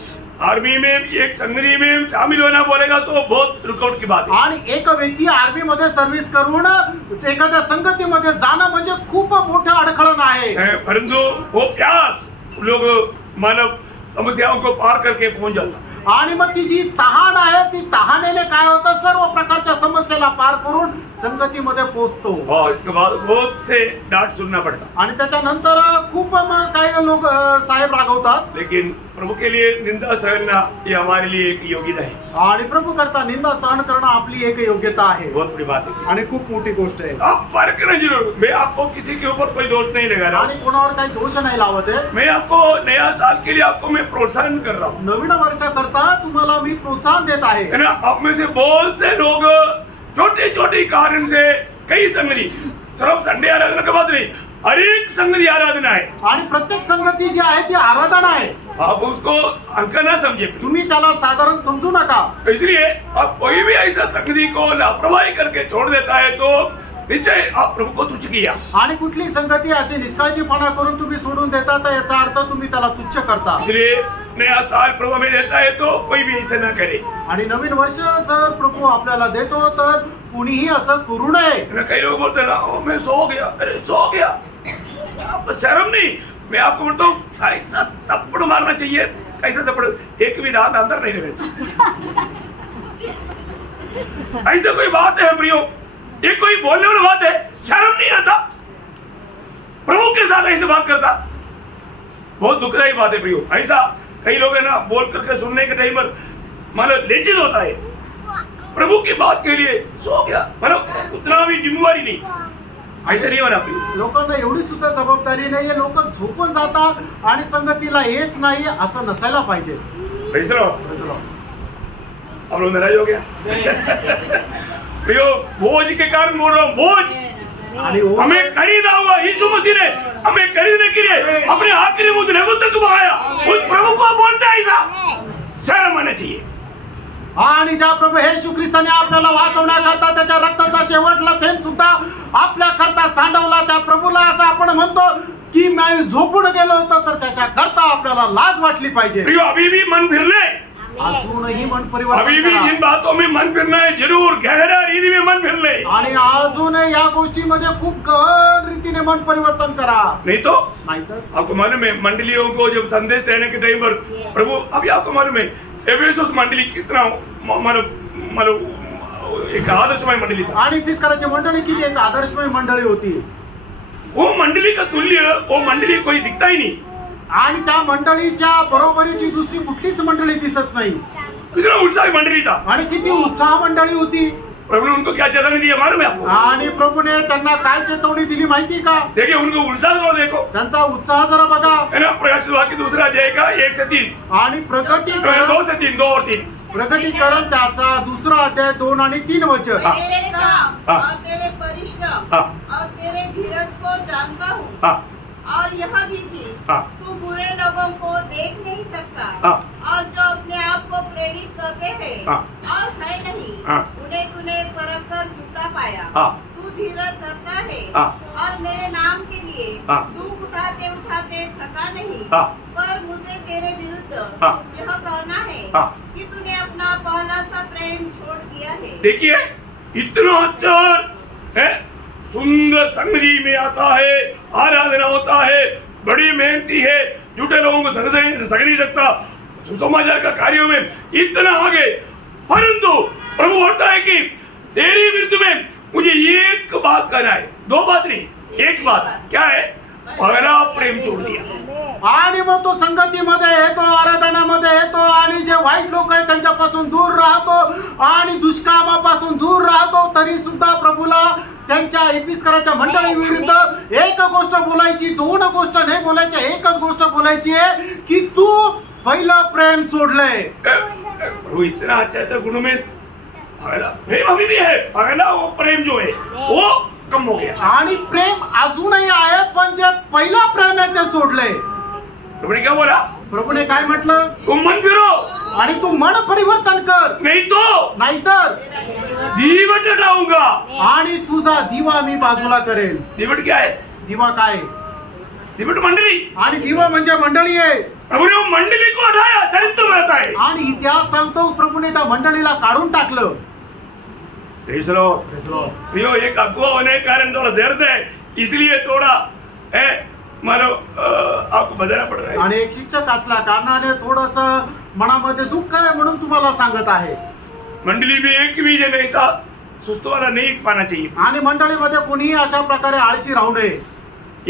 आर्मी में एक संगति में शामिल होना बोलेगा तो बहुत रुकावट की बात है। आणि एक व्यक्ती आर्मी मध्ये सर्व्हिस करून एखाद्या संगतीमध्ये जाणं म्हणजे खूप मोठं अडखळण आहे. परंतु वो प्यास लोग मानव समस्याओं को पार करके पहुंच जाता। आणि मग ती जी तहान आहे ती तहानेने काय होतं सर्व प्रकारच्या समस्येला पार करून संगतीमध्ये पोहोचतो. और इसके बाद बहुत से डांट सुनना पड़ता। आणि त्याच्यानंतर खूप मग काही लोक साहेब रागवतात. लेकिन प्रभु के लिए निंदा सहना ये हमारे लिए एक योग्यता है, आणि प्रभू करता निंदा सहन करणं आपली एक योग्यता आहे बहुत बड़ी बात है। आणि खूप मोठी गोष्ट आहे. आप फर्क नहीं जरूर, मैं आपको किसी के ऊपर कोई दोष नहीं लगा रहा हूं। आणि कोणावर काही दोष नाही लावत आहे. मैं आपको नया साल के लिए आपको मैं प्रोत्साहन कर रहा हूँ, नवीन वर्षाकरता तुम्हाला मी प्रोत्साहन देत आहे. है ना? आप में से बहुत से लोग छोटे छोटे कारण से कई संगति सिर्फ संडे आराधना के बाद नहीं हर एक संगति आराधना है। आणि प्रत्येक संगती जी आहे ती आराधना आहे. आप उसको अंक ना समझे, तुम्ही त्याला साधारण समजू नका. इसलिए आप कोई भी ऐसा संगति को लापरवाही करके छोड़ देता है तो निश्चय आप प्रभु को तुच्छ किया। आणि कुठली संगती अशी निष्काळजीपणा करून तुम्ही सोडून देता तर याचा अर्थ तुम्ही त्याला तुच्छ करता. इसलिए नया साल प्रभु में देता है तो कोई भी ऐसा ना करे। आणि नवीन वर्ष जर प्रभू आपल्याला देतो तर कुणीही असं करू नये. है ना? कई लोग बोलते ना ओ मैं सो गया, अरे सो गया, आपको शर्म नहीं? मैं आपको बोलता हूँ ऐसा थप्पड़ मारना चाहिए, ऐसा थप्पड़ एक भी दांत अंदर नहीं रहना चाहिए। ऐसा कोई बात है प्रियो, ये कोई बोलने वाली बात है? शर्म नहीं आता प्रभु के साथ ऐसे बात करता? बहुत दुखदायी बात है प्रियो। ऐसा कई लोग है ना बोल करके सुनने के टाइम पर मतलब लज्जित होता है, प्रभु की बात के लिए सो गया, मतलब उतना भी जिम्मेवारी नहीं, ऐसा नहीं होना प्रियो। लोकांना एवढी सुद्धा जबाबदारी नाहीये. लोक झोपून जातात आणि संगतीला येत नाही असं नसायला पाहिजे. पैसे रहो, आप लोग नाराज हो गया प्रियो, बोझ के कारण बोल रहा हूँ, बोझ आणि ओझं- हमें खरीदा हुआ यीशु मसीह ने हमें खरीदने के लिए अपने आखिरी मुद्दे को तक बहाया, उस प्रभु को बोलते हैं ऐसा शर्म आना चाहिए। आणि ज्या प्रभू येशू ख्रिस्ताने आपल्याला वाचवण्याकरता त्याच्या रक्ताचा शेवटला थेंब सुद्धा आपल्या करता सांडवला, त्या प्रभूला असं आपण म्हणतो की मी झोपून गेलो होतो तर त्याच्या करता आपल्याला लाज वाटली पाहिजे. प्रियो अभी भी मन फिर ले, अजूनही मन अभी परिवर्तन भी करा. जिन बातों में मन फिरना है जरूर गहरा रीति में मन फिर ले, आणि अजून या गोष्टीमध्ये खूप गहन रीतीने मन परिवर्तन करा. नहीं तो नाहीतर आपको मालूम है मंडलियों को जब संदेश देने के टाइम पर प्रभु अभी आपको मालूम है एफेसुस मंडली कितना मतलब एक आदर्शमय मंडली था। आणि फिस्कराची मंडळी किती एक आदर्शमय मंडळी होती. वो मंडली का तुल्य वो मंडली कोई दिखता ही नहीं, आणि त्या मंडळीच्या बरोबरीची दुसरी कुठलीच मंडळी दिसत नाही. कितना उत्साही मंडली था। आणि किती उत्साह मंडळी होती. प्रभु ने उनको क्या चेतावनी दी मालूम है आपको? आणि प्रभूने त्यांना काय चेतावणी दिली माहिती का? देखिए उनको उत्साह तो देखो, त्यांचा उत्साह जरा बघा. है ना? प्रकाशित वाक्य दूसरा अध्याय का 1 से 3, आणि 2 से 3, 2 और 3। प्रकटीकरण त्याचा दुसरा अध्याय 2 आणि 3 वचन. हाँ। तेरे काम हाँ। और तेरे परिश्रम हाँ। और तेरे धीरज को जानता हूँ, हाँ और यह भी कि हाँ। तू बुरे लोगों को देख नहीं सकता, हाँ। और जो अपने आप को प्रेरित करते हैं हाँ। और है नहीं, हाँ। उन्हें तूने परख कर झूठा पाया। हाँ। तू धीरज धरता है हाँ। और मेरे नाम के लिए हाँ। दुख उठाते उठाते थका नहीं। हाँ। पर मुझे तेरे विरुद्ध हाँ। यह कहना है हाँ। कि तूने अपना पहला सा प्रेम छोड़ दिया है। देखिए इतना अच्छा है, सुंदर संगति में आता है, आराधना होता है, बड़ी मेहनती है, झूठे लोगों को सग नहीं सकता, सुसमाचार का कार्यों में इतना आगे, परंतु प्रभु बोलता है कि तेरी विरुद्ध में मुझे एक बात करना है, दो बात नहीं, एक बात क्या है, पहला प्रेम छोड़ दिया। आणि मग तो संगतीमध्ये येतो, आराधनामध्ये येतो आणि जे वाईट लोक आहेत त्यांच्यापासून दूर राहतो आणि दुष्कामापासून दूर राहतो, तरी सुद्धा प्रभूला त्यांच्या एपिस्कराच्या मंडळी विरुद्ध एक गोष्ट बोलायची, दोन गोष्ट नाही बोलायची, एकच गोष्ट बोलायची आहे की तू पहिलं प्रेम सोडलंय। प्रभु इतना अच्छा गुणों में पहला प्रेम अभी भी है, पहला वो प्रेम जो है वो कम हो गया। आणि प्रेम अजूनही आहे, पण जे पहिला प्रेम आहे ते सोडलंय। प्रभु ने क्या बोला? प्रभूने काय म्हटलं? तुम मन फिरो आणि तू मन परिवर्तन कर, नहीं तो नाहीतर दीवट हटाऊंगा। आणि तुझा दिवा मी बाजूला करेल। दीवट क्या है? दिवा काय? दीवट मंडली, आणि दिवा म्हणजे मंडळी आहे। प्रभु ने वो मंडली को हटाया, चरित्र में आता है। आणि इतिहास सांगतो प्रभूने त्या मंडळीला काढून टाकलं। देख लो यो एक अगुआ होने के कारण थोड़ा दर्द है, इसलिए थोड़ा है मानो आपको बताना पड़ रहा है। आणि एक शिक्षक असल्या कारणाने थोडस मनामध्ये दुःख आहे म्हणून तुम्हाला सांगत आहे। मंडली में एक भी जन ऐसा सुस्त वाला नहीं पाना चाहिए। आणि मंडळीमध्ये कोणीही अशा प्रकारे आळशी राहू नये।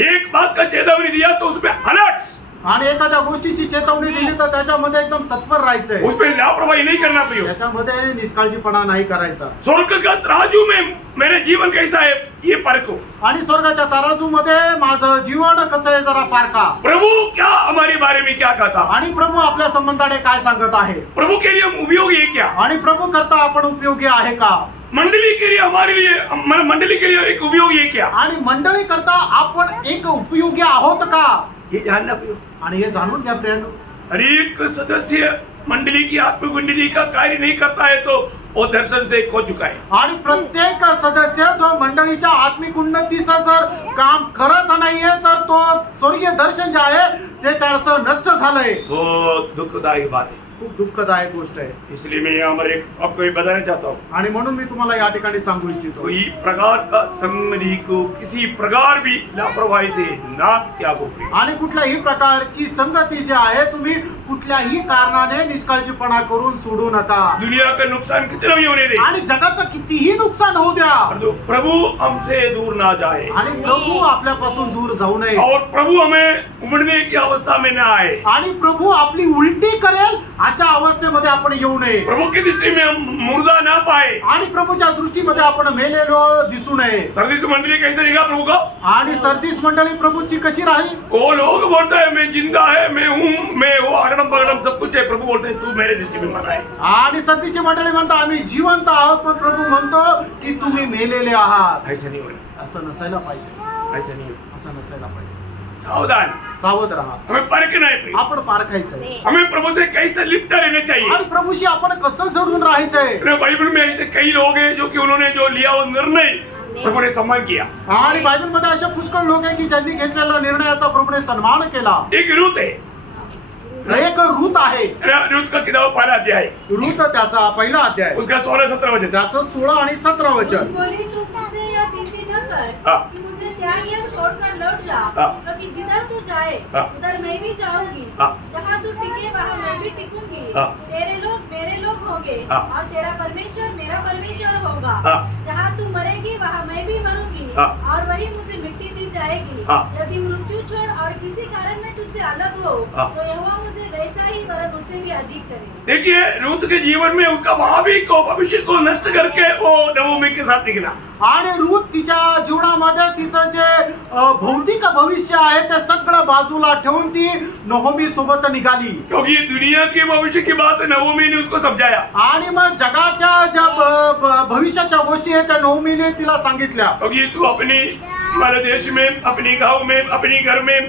एक बात का चेतावनी दिया तो उसमें अलर्ट, आणि एखाद्या गोष्टीची चेतावणी दिली तर त्याच्यामध्ये एकदम तत्पर राहायचंय, उसमें लापरवाही नहीं करना प्रियो। त्याच्यामध्ये निष्काळजीपणा नाही करायचा। स्वर्ग का तराजू में मेरे जीवन कैसा है ये परखो। आणि स्वर्गाच्या तराजू मध्ये माझं जीवन कसं आहे जरा पारखा। प्रभु क्या हमारे बारे में क्या कहता, आणि प्रभू आपल्या संबंधाने काय सांगत आहे, प्रभु के लिए हम उपयोगी है क्या, आणि प्रभू करता आपण उपयोगी आहे का, मंडली के लिए हमारे लिए मंडली के लिए एक उपयोगी है क्या, आणि मंडळी करता आपण एक उपयोगी आहोत का, ये जानना प्रियो। आणि हे जाणून घ्या फ्रेंड। हर एक सदस्य मंडली की आत्मिक उन्नति का कार्य नहीं करता है तो वो दर्शन से खो चुका है। आणि प्रत्येक सदस्य जो मंडळीच्या आत्मिक उन्नतीचं जर काम करत नाहीये तर तो स्वर्गीय दर्शन जे आहे ते त्याचं नष्ट झालंय। बहुत दुखदायी बात है, खूप दुःखदायक गोष्ट आहे। इसलिए मैं यहाँ पर एक आपको ये बताना चाहता हूँ, आणि म्हणून मी तुम्हाला या ठिकाणी सांगू इच्छितो, कोई प्रकार का संगति को किसी प्रकार भी लापरवाही से ना त्यागो। आणि कुठल्याही प्रकारची संगती जी आहे तुम्ही कुठल्याही कारणाने निष्काळजीपणा करून सोडू नका। दुनिया का नुकसान कितना भी होने दे, आणि जगाचं कितीही नुकसान होऊ द्या, परंतु प्रभु हमसे दूर ना जाए आणि प्रभू आपल्यापासून दूर जाऊ नये, और प्रभु हमें उमड़ने की अवस्था में ना आए। आणि प्रभू आपली उलटी करेल अशा अवस्थेमध्ये आपण येऊ नये, प्रभु की दृष्टि में हम मुर्दा ना पाए, आणि प्रभूच्या दृष्टीमध्ये आपण मेलेलो दिसू नये। सर्दिस मंडली कैसे दिखा प्रभु का? आणि सरतीस मंडळी प्रभूची कशी राहील? वो लोग बोलते हैं मैं जिंदा है, मैं हूँ, मैं वो अगड़म बगड़म सब कुछ है, प्रभु बोलते हैं तू मेरे दृष्टि में मरा है। आणि सरतीची मंडळी म्हणतात आम्ही जिवंत आहोत, पण प्रभू म्हणतो की तुम्ही मेलेले आहात। ऐसा नहीं होना, असं नसायला पाहिजे, ऐसा नहीं होना। असं नसायला पाहिजे। सावधान, सावध राहा, हमें परखना है प्रिय। आपण पारखायचंय, हमें प्रभु से कैसे लिपटा लेना चाहिए। आणि प्रभूशी आपण कसं जोडून राहायचंय। बाइबल में ऐसे कई लोग हैं जो कि उन्होंने जो लिया वो निर्णय प्रभु ने सम्मान किया। आणि बायबलमध्ये असे पुष्कळ लोक आहेत की ज्यांनी घेतलेल्या निर्णयाचा प्रभूने सन्मान केला। एक रूत है, एक रूत आहे, रूत का किताब पहला अध्याय, रूत त्याचा पहिला अध्याय, उसका 16-17 वचन। त्याचं 16 आणि 17 वचन। बोली तू मुझसे यह विनती न कर हाँ। कि मुझे त्याग या छोड़कर लौट जा, हाँ। क्योंकि जिधर तू जाए हाँ। उधर मैं भी जाऊंगी, हाँ। जहाँ तू टिके वहाँ मैं भी टिकूंगी, हाँ। तेरे लोग मेरे लोग होंगे हाँ। और तेरा परमेश्वर मेरा परमेश्वर होगा। हाँ। जहाँ तू मरेगी वहाँ मैं भी मरूंगी, हाँ। और वही मुझे मिट्टी दी जाएगी। हाँ। यदि मृत्यु छोड़ और किसी कारण में तुझसे अलग हो हाँ। तो यहोवा मुझे वैसा ही वरन उससे भी अधिक करे। देखिए रूत के जीवन में उसका भावी को भविष्य को नष्ट करके वो नवोमी के साथ निकला। आणि रूत तिच्या जीवनामध्ये तिचं जे भौतिक भविष्य आहे ते सगळं बाजूला ठेवून ती नहोमी सोबत निघाली, क्योंकि दुनिया के भविष्य की बात नवोमी ने उसको समझाया। आणि मग जगाच्या ज्या भविष्याच्या गोष्टी आहेत त्या नहोमीने तिला सांगितल्या, क्योंकि तू अपनी हमारे देश में, अपनी गांव में, अपनी घर में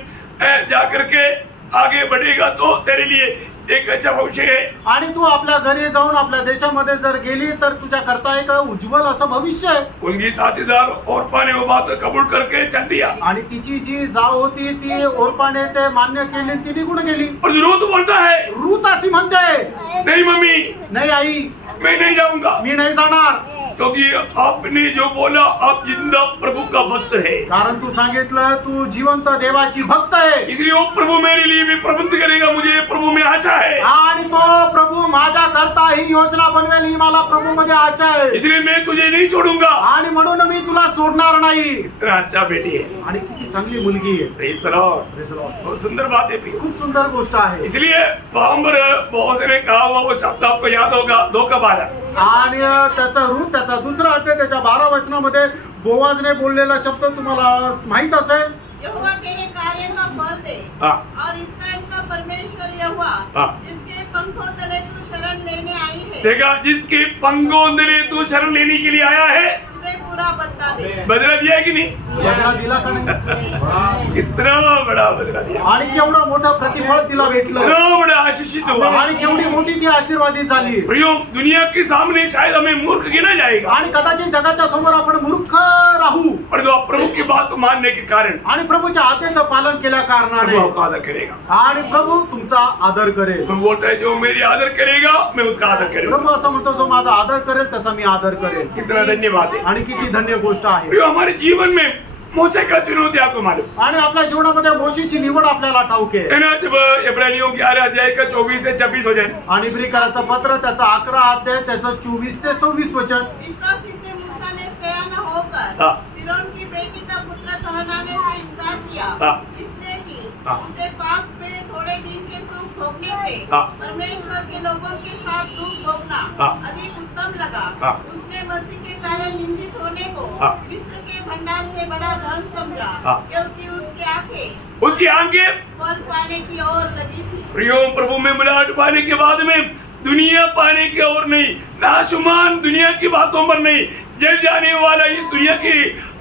जा करके आगे बढ़ेगा तो तेरे लिए एक अच्छा भविष्य है। आणि तू आपल्या घरी जाऊन आपल्या देशामध्ये जर गेली तर तुझ्या करता एक उज्ज्वल असं भविष्य आहे. उनकी साथीदार औरपा ने वो बात कबूल करके चल दिया। आणि तिची जी जाव होती ती ओरपाने ते मान्य केली, ती निघून गेली. और जरूर बोलता है रूत अशी म्हणते, नहीं मम्मी नाही आई, मैं नहीं जाऊंगा, मी नाही जाणार, क्योंकि आपने जो बोला आप जिंदा प्रभु का भक्त है, कारण तू सांगितलं तू जिवंत देवाची भक्त आहे. इसलिए वो प्रभु मेरे लिए भी प्रबंध करेगा, मुझे प्रभु में आशा है, आणि तो प्रभू माझ्या करता ही योजना बनवेल, ही मला प्रभू मध्ये आशा आहे. इसलिए मैं तुझे नहीं छोड़ूंगा। आणि म्हणून मी तुला सोडणार नाही. इतना अच्छा बेटी है, आणि किती चांगली मुलगी आहे. Praise the Lord। Praise the Lord. बहुत सुंदर बात है प्रिय। खूप सुंदर गोष्ट आहे. इसलिए वहां पर बहुत से ने कहा हुआ वो शब्द आपको याद होगा, 2:12। आणि त्याचा रूप त्याचा दुसरा अध्याय त्याच्या 12 वचनामध्ये बोवाजने बोललेला शब्द तुम्हाला माहित असेल. यहोवा तेरे कार्य का फल दे हाँ। और इस्राएल का परमेश्वर यहोवा हाँ। जिसके पंखों तले तू शरण लेने आई है देखा, जिसके पंगों ने तू शरण लेने के लिए आया है, तुझे पूरा बदला दे। बदला दिया है कि नहीं? बदला दिला का नाही? कितना बड़ा बदला दिया, आणि केवढं मोठं प्रतिफळ तिला भेटलं. कितना बड़ा आशीषित हुआ। आणि केवढी मोठी ती आशीर्वादी झाली. प्रियो, दुनिया के सामने शायद हमें मूर्ख गिना जाएगा, आणि कदाचित जगाच्या समोर आपण मूर्ख राहू, पर जो प्रभु की बात मानने के कारण आणि प्रभूच्या आज्ञेचं पालन केल्या कारणाने प्रभु आपका आदर करेगा। आणि प्रभू तुमचा आदर करेल. प्रभु बोलता है जो मेरी आदर करेगा मैं उसका आदर करूंगा। प्रभू असं म्हणतो, जो माझा आदर करेल त्याचा मी आदर करेल. कितना धन्यवाद है। आणि किती धन्य गोष्ट आहे. प्रियो, हमारे जीवन में मोसे का चुनौती आपको मालूम आणि आपल्या जीवनामध्ये मोशीची निवड आपल्याला ठाऊक आहे. है ना? जब इब्रानियों 11 अध्याय का 24 से 26 हो जाए, आणि इब्रिकराचं पत्र त्याचा 11 अध्याय त्याचं 24 ते 26 वचन. विश्वासी से मूसा ने सयाना होकर हाँ। फिरौन की बेटी का पुत्र कहलाने से इनकार किया, हाँ। इसलिए कि हाँ। उसे पाप में थोड़े दिन के सुख भोगने से हाँ। परमेश्वर के लोगों के साथ दुख भोगना हाँ। अधिक उत्तम लगा। हाँ। उसने मसीह के कारण निंदित होने को हाँ। विश्व के भंडार से बड़ा धन समझा, हाँ। क्योंकि उसकी उसकी आंखें फल पाने की ओर लगी थी। प्रियो, प्रभु में मिलावट पाने के बाद में दुनिया पाने की ओर नहीं, नाशुमान दुनिया की बातों पर नहीं, जल जाने वाला इस दुनिया की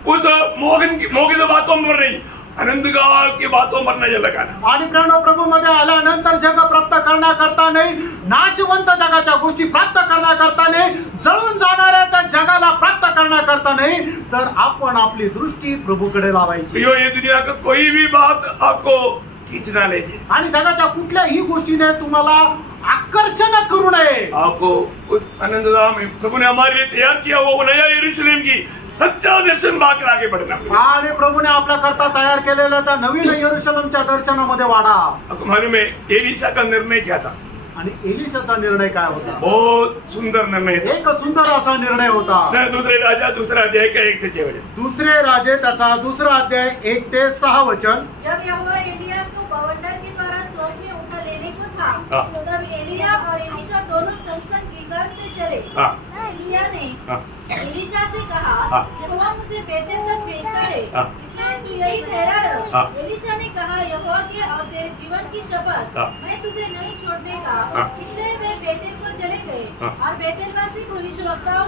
उस मोहित बातों पर नहीं, आनंदगार की बातों पर नजर लगाना। आणि प्रेरणा प्रभू मध्ये आल्यानंतर जग प्राप्त करण्याकरता नाही, नाशवंत जगाच्या गोष्टी प्राप्त करण्याकरता नाही, जळून जाणाऱ्या त्या जगाला प्राप्त करण्याकरता नाही, तर आपण आपली दृष्टी प्रभूकडे लावायची. प्रियो, ये दुनिया का कोई भी बात आपको खींचना नहीं, आणि जगाच्या कुठल्याही गोष्टीने तुम्हाला आकर्षण करू नये. आपको उस आनंदधाम में प्रभु ने हमारे लिए तैयार किया हुआ वो नया यरूशलेम की सच्चा दर्शन पाकर आगे बढ़ना। आणि प्रभूने आपल्या करता तयार केलेल्या त्या नवीन यरूशलेमच्या दर्शनामध्ये वाढा. आपको मालूम है एलिशा का निर्णय क्या था? आणि एलिशाचा निर्णय काय होता? बहुत सुंदर निर्णय था। एक सुंदर असा निर्णय होता. दूसरे राजा दूसरा अध्याय का 1 से 6 वचन। दुसरे राजे त्याचा दुसरा अध्याय 1 ते 6 वचन. जब यहोवा एलिया को बवंडर के द्वारा स्वर्ग में उठा लेने को था, हाँ। तब एलिया और एलीशा दोनों संग गिलगाल से चले। हाँ। एलिया ने हाँ। एलीशा से कहा, हाँ। यहोवा मुझे बेतेल तक भेजता है, हाँ। इसलिए तू यही ठहरा रह। हाँ। एलीशा ने कहा, यहोवा के और तेरे जीवन की शपथ, हाँ। मैं तुझे नहीं छोड़ने का। हाँ। इसलिए वे बेतेल को चले गए हाँ। और बेतेलवासी भविष्यवक्ताओं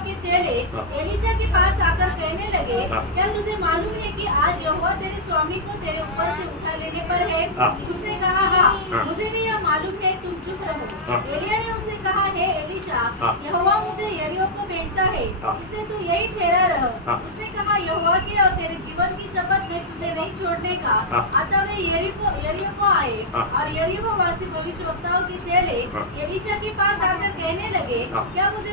के चेले हाँ। एलीशा के पास आकर कहने लगे, हाँ। क्या तुझे मालूम है कि आज यहोवा तेरे स्वामी को तेरे ऊपर से उठा लेने पर है? हाँ। उसने कहा, हाँ, हाँ। मुझे भी यह मालूम है, तुम चुप रहो। हाँ। एलिया ने उससे कहा, हे एलीशा, हाँ। यहोवा मुझे यरीहो को भेजता है, हाँ। इसलिए तू यही ठहरा रह। हाँ। उसने कहा, यहोवा के और तेरे जीवन की शपथ मैं तुझे नहीं छोड़ने का। हाँ। अतः वे यरीहो को आए हाँ। और यरीहो वासी भविष्यवक्ताओं के चेले हाँ। एलीशा के पास आकर कहने लगे, हाँ। क्या तुझे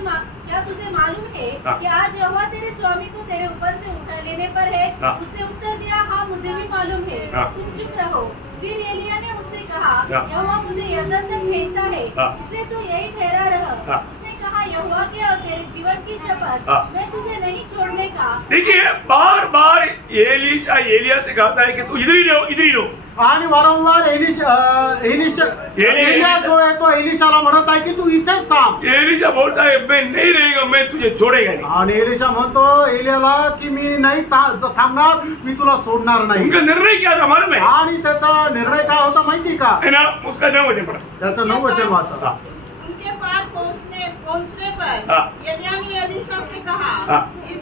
मालूम है हाँ। कि आज यहोवा तेरे स्वामी को तेरे ऊपर से उठा लेने पर है? हाँ। उसने उत्तर दिया, हाँ, मुझे भी मालूम है। हाँ। तुम चुप रहो। फिर एलिया ने उससे कहा, हाँ। यहोवा मुझे यरदन तक भेजता है, हाँ। इसलिए तू यही ठहरा रह। हाँ। उसने कहा, यहोवा के और तेरे जीवन की शपथ, हाँ। मैं तुझे नहीं छोड़ने का। देखिए, बार बार एलिशा एलिया से कहता है कि तू इधर ही रहो, इधर ही रहो। आणि वारंवार एलिया जो आहे तो एलिशाला म्हणत आहे की तू इथेच थांब. एलिशा बोलता है मैं नहीं रहेगा, मैं तुझे छोड़ेगा नहीं। आणि एलिशा म्हणतो एलियाला की मी नाही थांबणार, मी तुला सोडणार नाही. उनका निर्णय क्या था मालूम है? आणि त्याचा निर्णय काय होता माहिती का? है ना? उसका 9 वचन पढ़ा। त्याचं 9 वचन वाचा. हाँ। उनके पास पहुंचने पर हाँ। यदिया ने एलीशा से कहा, हाँ। इस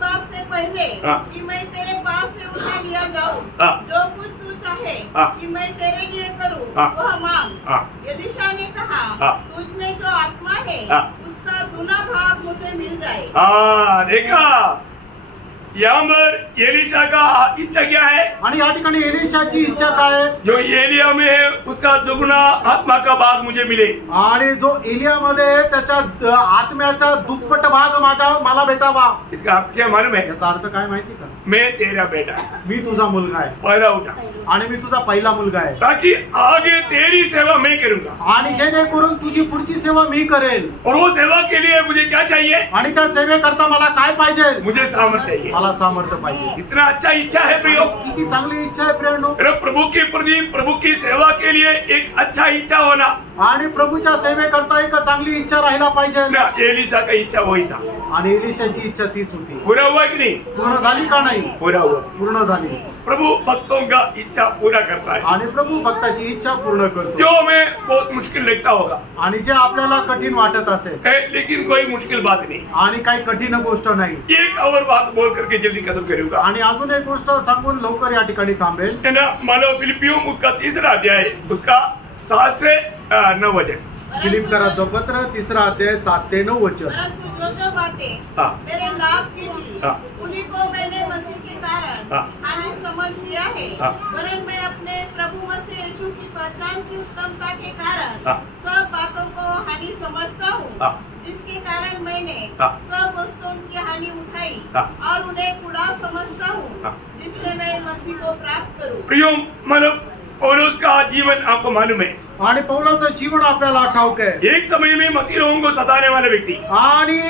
बात से पहले हाँ। कि मैं तेरे पास से उठा लिया जाऊं, हाँ। जो कुछ तू चाहे हाँ। कि मैं तेरे लिए करूं हाँ। वह मांग। हाँ। एलीशा ने कहा हाँ। तुझ में जो आत्मा है हाँ। उसका दुना भाग मुझे मिल जाए। हाँ देखा, यहाँ पर एलीशा का इच्छा क्या है? आणि या ठिकाणी एलिशाची इच्छा काय आहे? जो एलिया में है उसका दुगना आत्मा का भाग मुझे मिले। आणि जो एलियामध्ये आहे, त्याच्या आत्म्याचा दुप्पट भाग मला भेटावा। इसका अर्थ क्या मालूम है? याचा अर्थ काय माहिती का? मैं तेरा बेटा, मी तुझा मुलगा आहे पहला उठा, आणि मी तुझा पहिला मुलगा आहे, ताकि आगे तेरी सेवा मैं करूंगा। आणि जेणेकरून तुझी पुढची सेवा मी करेल। और वो सेवा के लिए मुझे क्या चाहिए? आणि त्या सेवेकरता मला काय पाहिजे? मुझे सामर्थ्य चाहिए। मला सामर्थ्य पाहिजे। कितना अच्छा इच्छा है प्रियो। किती चांगली इच्छा आहे प्रेरणो। मेरे प्रभु के प्रति, प्रभु की सेवा के लिए एक अच्छा इच्छा होना। आणि प्रभूच्या सेवेकरता एक चांगली इच्छा राहिला पाहिजे। ना एलिशा का इच्छा वही था। आणि एलिशाची इच्छा तीच होती। पूरा हुआ कि नहीं? पूर्ण झाली का नाही? पूरा हुआ। पूर्ण झाली। प्रभु भक्तों का इच्छा पूरा करता है। आणि प्रभू भक्ताची इच्छा पूर्ण करतो। जो हमें बहुत मुश्किल लगता होगा, आणि जे आपल्याला कठीण वाटत असेल, लेकिन कोई मुश्किल बात नहीं। आणि काही कठीण गोष्ट नाही। एक और बात बोल करके जल्दी खत्म करूंगा। आणि अजून एक गोष्ट सांगून लवकर या ठिकाणी थांबेल। है ना, मानव फिलिपियों उसका तीसरा अध्याय, उसका 7 से 9 वचन। फिलिपकराचं पत्र 3रा अध्याय 7 ते 9 वचन। परंतु जो जो बातें हाँ। मेरे लाभ की थी हाँ। उन्हीं को मैंने मसीह के कारण हाँ। हानि समझ लिया है। हाँ। वरन मैं अपने प्रभु मसीह यीशु की पहचान की उत्तमता के कारण हाँ। सब बातों को हानि समझता हूँ, हाँ। जिसके कारण मैंने हाँ। सब वस्तुओं की हानि उठाई हाँ। और उन्हें कुड़ाव समझता हूँ, हाँ। जिससे मैं मसीह को प्राप्त करूँ। प्रियो मानव, पौलुस का जीवन आपको मालूम है। आणि पौलाचं जीवन आपल्याला ठाऊक आहे। एक समय में मसीह लोगों को सताने वाले व्यक्ति, आणि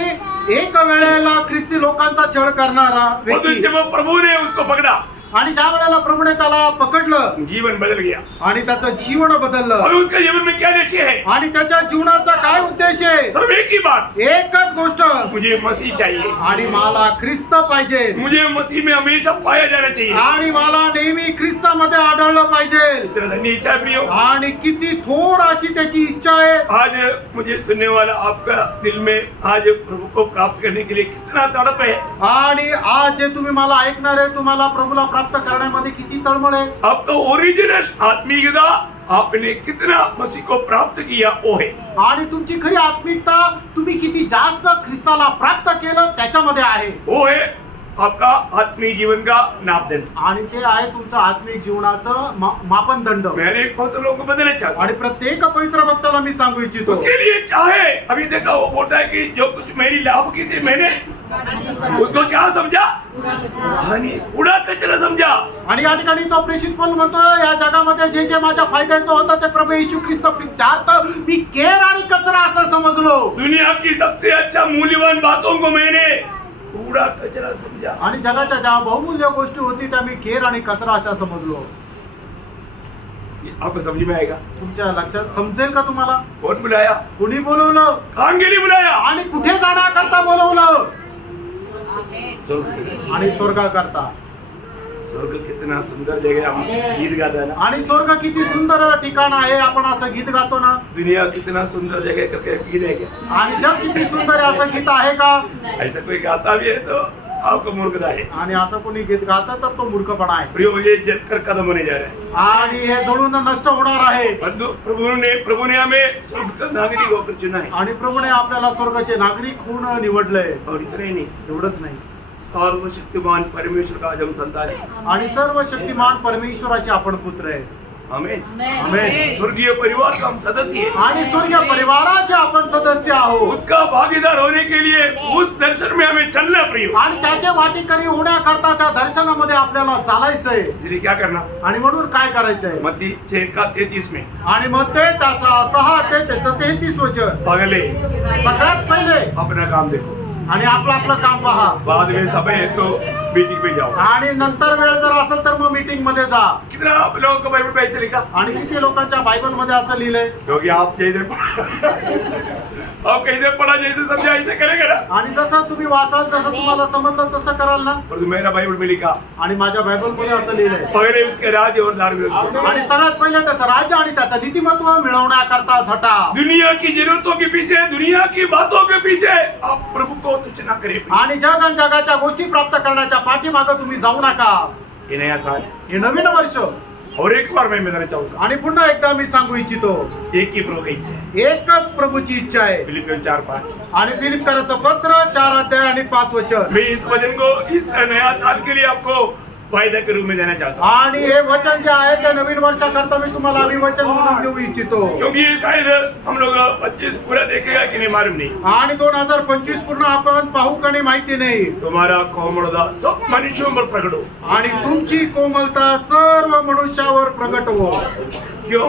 एक वेळेला ख्रिस्ती लोकांचा छळ करणारा और व्यक्ती, जब प्रभु ने उसको पकड़ा, आणि ज्या वेळेला प्रभूने त्याला पकडलं जीवन बदल गया। आणि त्याचं जीवन बदललं। अभी उसके जीवन में क्या लक्ष्य है? आणि त्याच्या जीवनाचा काय उद्देश आहे? सिर्फ एक ही बात, एकच गोष्ट, मुझे मसीह चाहिए, आणि मला ख्रिस्त पाहिजे, मुझे मसीह में हमेशा पाया जाना चाहिए। आणि मला नेहमी ख्रिस्तामध्ये आढळलं पाहिजे। इतना धन्य इच्छा है प्रियो। आणि किती थोर अशी त्याची इच्छा आहे। आज मुझे सुनने वाला आपका दिल में आज प्रभु को प्राप्त करने के लिए कितना तड़प है। आणि आज जे तुम्ही मला ऐकणार आहे, तुम्हाला प्रभूला प्राप्त करण्यामध्ये किती तळमळ आहे। आपका ओरिजिनल आत्मीयता आपने कितना मसीह को प्राप्त किया वो है। आणि तुमची खरी आत्मिकता तुम्ही किती जास्त ख्रिस्ताला प्राप्त केलं त्याच्यामध्ये आहे। वो है आपका आत्मीय जीवन का नापदंड। आणि ते आहे तुमचं आत्मिक जीवनाचं मापनदंड। मैंने बहुत लोगों को बदलना चाहता आणि हूं। प्रत्येक पवित्र भक्ताला मी सांगू इच्छितो, उसके लिए चाहे अभी देखा वो बोलता है कि जो कुछ मेरी लाभ की थी मैंने उसको क्या समझा? हानि, कूड़ा कचरा समझा। आणि या ठिकाणी तो प्रेषित पण म्हणतोय, या जगामध्ये जे जे माझ्या फायद्याचं होतं ते प्रभू येशू ख्रिस्त त्यात मी केर आणि कचरा असं समजलो। दुनिया की सबसे अच्छा मूल्यवान बातों को मैंने कूड़ा कचरा समझा। आणि जगाच्या ज्या बहुमूल्य गोष्टी होती त्या मी केर आणि कचरा अशा समजलो। आपको समझ में आएगा? तुमच्या लक्षात समजेल का तुम्हाला? कौन बुलाया? कुणी बोलवलं कहाँ के लिए बुलाया? आणि कुठे जाण्याकरता बोलवलं? स्वर्ग। आणि स्वर्गाकरता। स्वर्ग कितना सुंदर जगह, हम गीत गाता है ना, आणि स्वर्ग किती सुंदर ठिकाण आहे, आपण असं गीत गातो ना। दुनिया कितना सुंदर जगह करके गीत है क्या? आणि जग किती सुंदर आहे असं गीत आहे का? ऐसा कोई गाता भी है तो आपको मूर्खता है। आणि असं कोणी गीत गातं तर तो मूर्खपणा आहे। प्रियो, ये जलकर खत्म होने जा रहा है। आणि हे जळून नष्ट होणार आहे। परंतु प्रभु ने हमें स्वर्ग का नागरिक होकर चुना है। आणि प्रभूने आपल्याला स्वर्गाचे नागरिक होऊन निवडलंय। और इतना ही नहीं, एवढंच नाही, सर्वशक्तिमान परमेश्वर का आज हम संतान है। आणि सर्व शक्तिमान परमेश्वराचे आपण पुत्र आहे। आमेन। आमेन। स्वर्गीय परिवार का हम सदस्य हैं। आणि स्वर्गीय परिवाराचे आपण सदस्य आहोत। उसका भागीदार होने के लिए उस दर्शन में हमें चलना प्रियो। आणि त्याचे वाटेकरी होण्याकरता त्या दर्शनामध्ये आपल्याला चालायचंय। इसलिए क्या करना? आणि म्हणून काय करायचंय? मत्ती 6:33 में, आणि मग ते त्याचा 6 ते त्याचं 33 वचन, पगले सगळ्यात पहिले अपना काम देखो, आणि आपलं आपलं काम पहा। बाद में समय है तो मीटिंग पे जाओ। आणि नंतर वेळ जर असेल तर मग मीटिंग मध्ये जा। कितना आप लोगों को बाइबल पे ऐसे लिखा? आणि किती लोकांच्या बायबल मध्ये असं लिहिलंय, क्योंकि आप जैसे आप कैसे पढ़ा जैसे समझा ऐसे करेगा ना। आणि जसं तुम्ही वाचाल जसं तुम्हाला समजलं तसं कराल ना। और मेरा बाइबल में लिखा, आणि माझ्या बायबल मध्ये असं लिहिलंय, पहले उसके राज्य और धार्मिकता। आणि सगळ्यात पहिले त्याचं राज्य आणि त्याचं नीतिमत्व मिळवण्याकरता झटा। दुनिया की जरूरतों के पीछे, दुनिया की बातों के पीछे आप प्रभु को तुच्छ ना करें। आणि जग आणि जगाच्या गोष्टी प्राप्त करण्याच्या पाठीमागे तुम्ही जाऊ नका। ये नया साल, हे नवीन वर्ष और एक बार मैं देना चाहूंगा, आणि पुन्हा एकदा मी सांगू इच्छितो, एक ही प्रभु की इच्छा है। एकच प्रभूची इच्छा आहे. फिलिपियन 4:5। आणि फिलिप्पियराचं पत्र 4 अध्याय आणि 5 वचन. मैं इस वचन को इस नया साल के लिए आपको वायदा के रूप में देना चाहता हूँ, आणि हे वचन जे आहे ते नवीन वर्षाकरता मी तुम्हाला अभिवचन म्हणून देऊ इच्छितो. क्योंकि ये शायद हम लोग 25 पूरा देखेगा कि नहीं मालूम नहीं। आणि 2025 पूर्ण आपण पाहू का नाही माहिती नाही. तुम्हारा कोमलता सब मनुष्यों पर प्रकट हो। आणि तुमची कोमलता सर्व मनुष्यावर प्रगट हो. क्यों?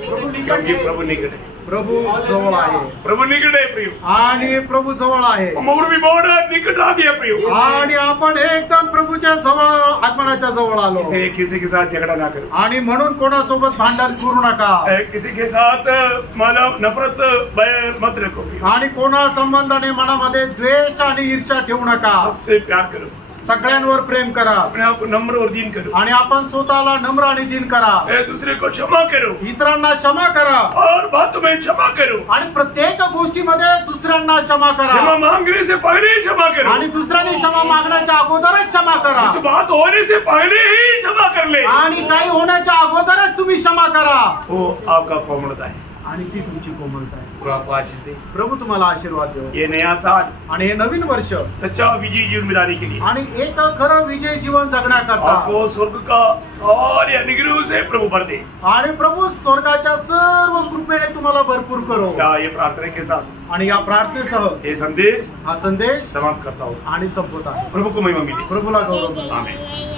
क्योंकि प्रभु निकट है। प्रभू जवळ आहे. प्रभु निकट है प्रियो, आणि प्रभू जवळ आहे. मोर भी बहुत निकट आ गया प्रियो। आणि आपण एकदम प्रभूच्या जवळ आत्मनाच्या जवळ आलो. इसलिए किसी के साथ झगड़ा ना करो, आणि म्हणून कोणासोबत भांडण करू नका. किसी के साथ मानव नफरत बैर मत रखो, आणि कोणा संबंधाने मनामध्ये द्वेष आणि ईर्ष्या ठेवू नका. सबसे प्यार करो, सगळ्यांवर प्रेम करा. अपने आप को नम्र और दीन करो, आणि आपण स्वतःला नम्र आणि दीन करा. एक दूसरे को क्षमा करो इतरांना क्षमा करा. और बातों में क्षमा करो। आणि प्रत्येक गोष्टीमध्ये दुसऱ्यांना क्षमा क्षमा करा. मांगने से पहले ही क्षमा करो, आणि दुसऱ्यांनी क्षमा मागण्याच्या अगोदरच क्षमा करा. कुछ बात होने से पहले ही क्षमा कर ले, आणि काही होण्याच्या अगोदरच तुम्ही क्षमा करा. वो आपका कोमलता है। आणि ती तुमची कोमलता आहे. प्रभु आपको आशीष दे। प्रभु तुम्हाला आशीर्वाद देव. ये नया साल आणि हे नवीन वर्ष सच्चा विजय जीवन मिलाने के लिए आणि एक खरं विजय जीवन जगण्याकरता आपको स्वर्ग का सारे अनुग्रह से प्रभु भर दे। आणि प्रभू स्वर्गाच्या सर्व कृपेने तुम्हाला भरपूर करो. क्या ये प्रार्थना के साथ आणि या प्रार्थनेसह ये संदेश हा संदेश समाप्त करता हूँ। आणि संपवत आहे. प्रभु को महिमा मिले। प्रभूला गौरव. आमीन।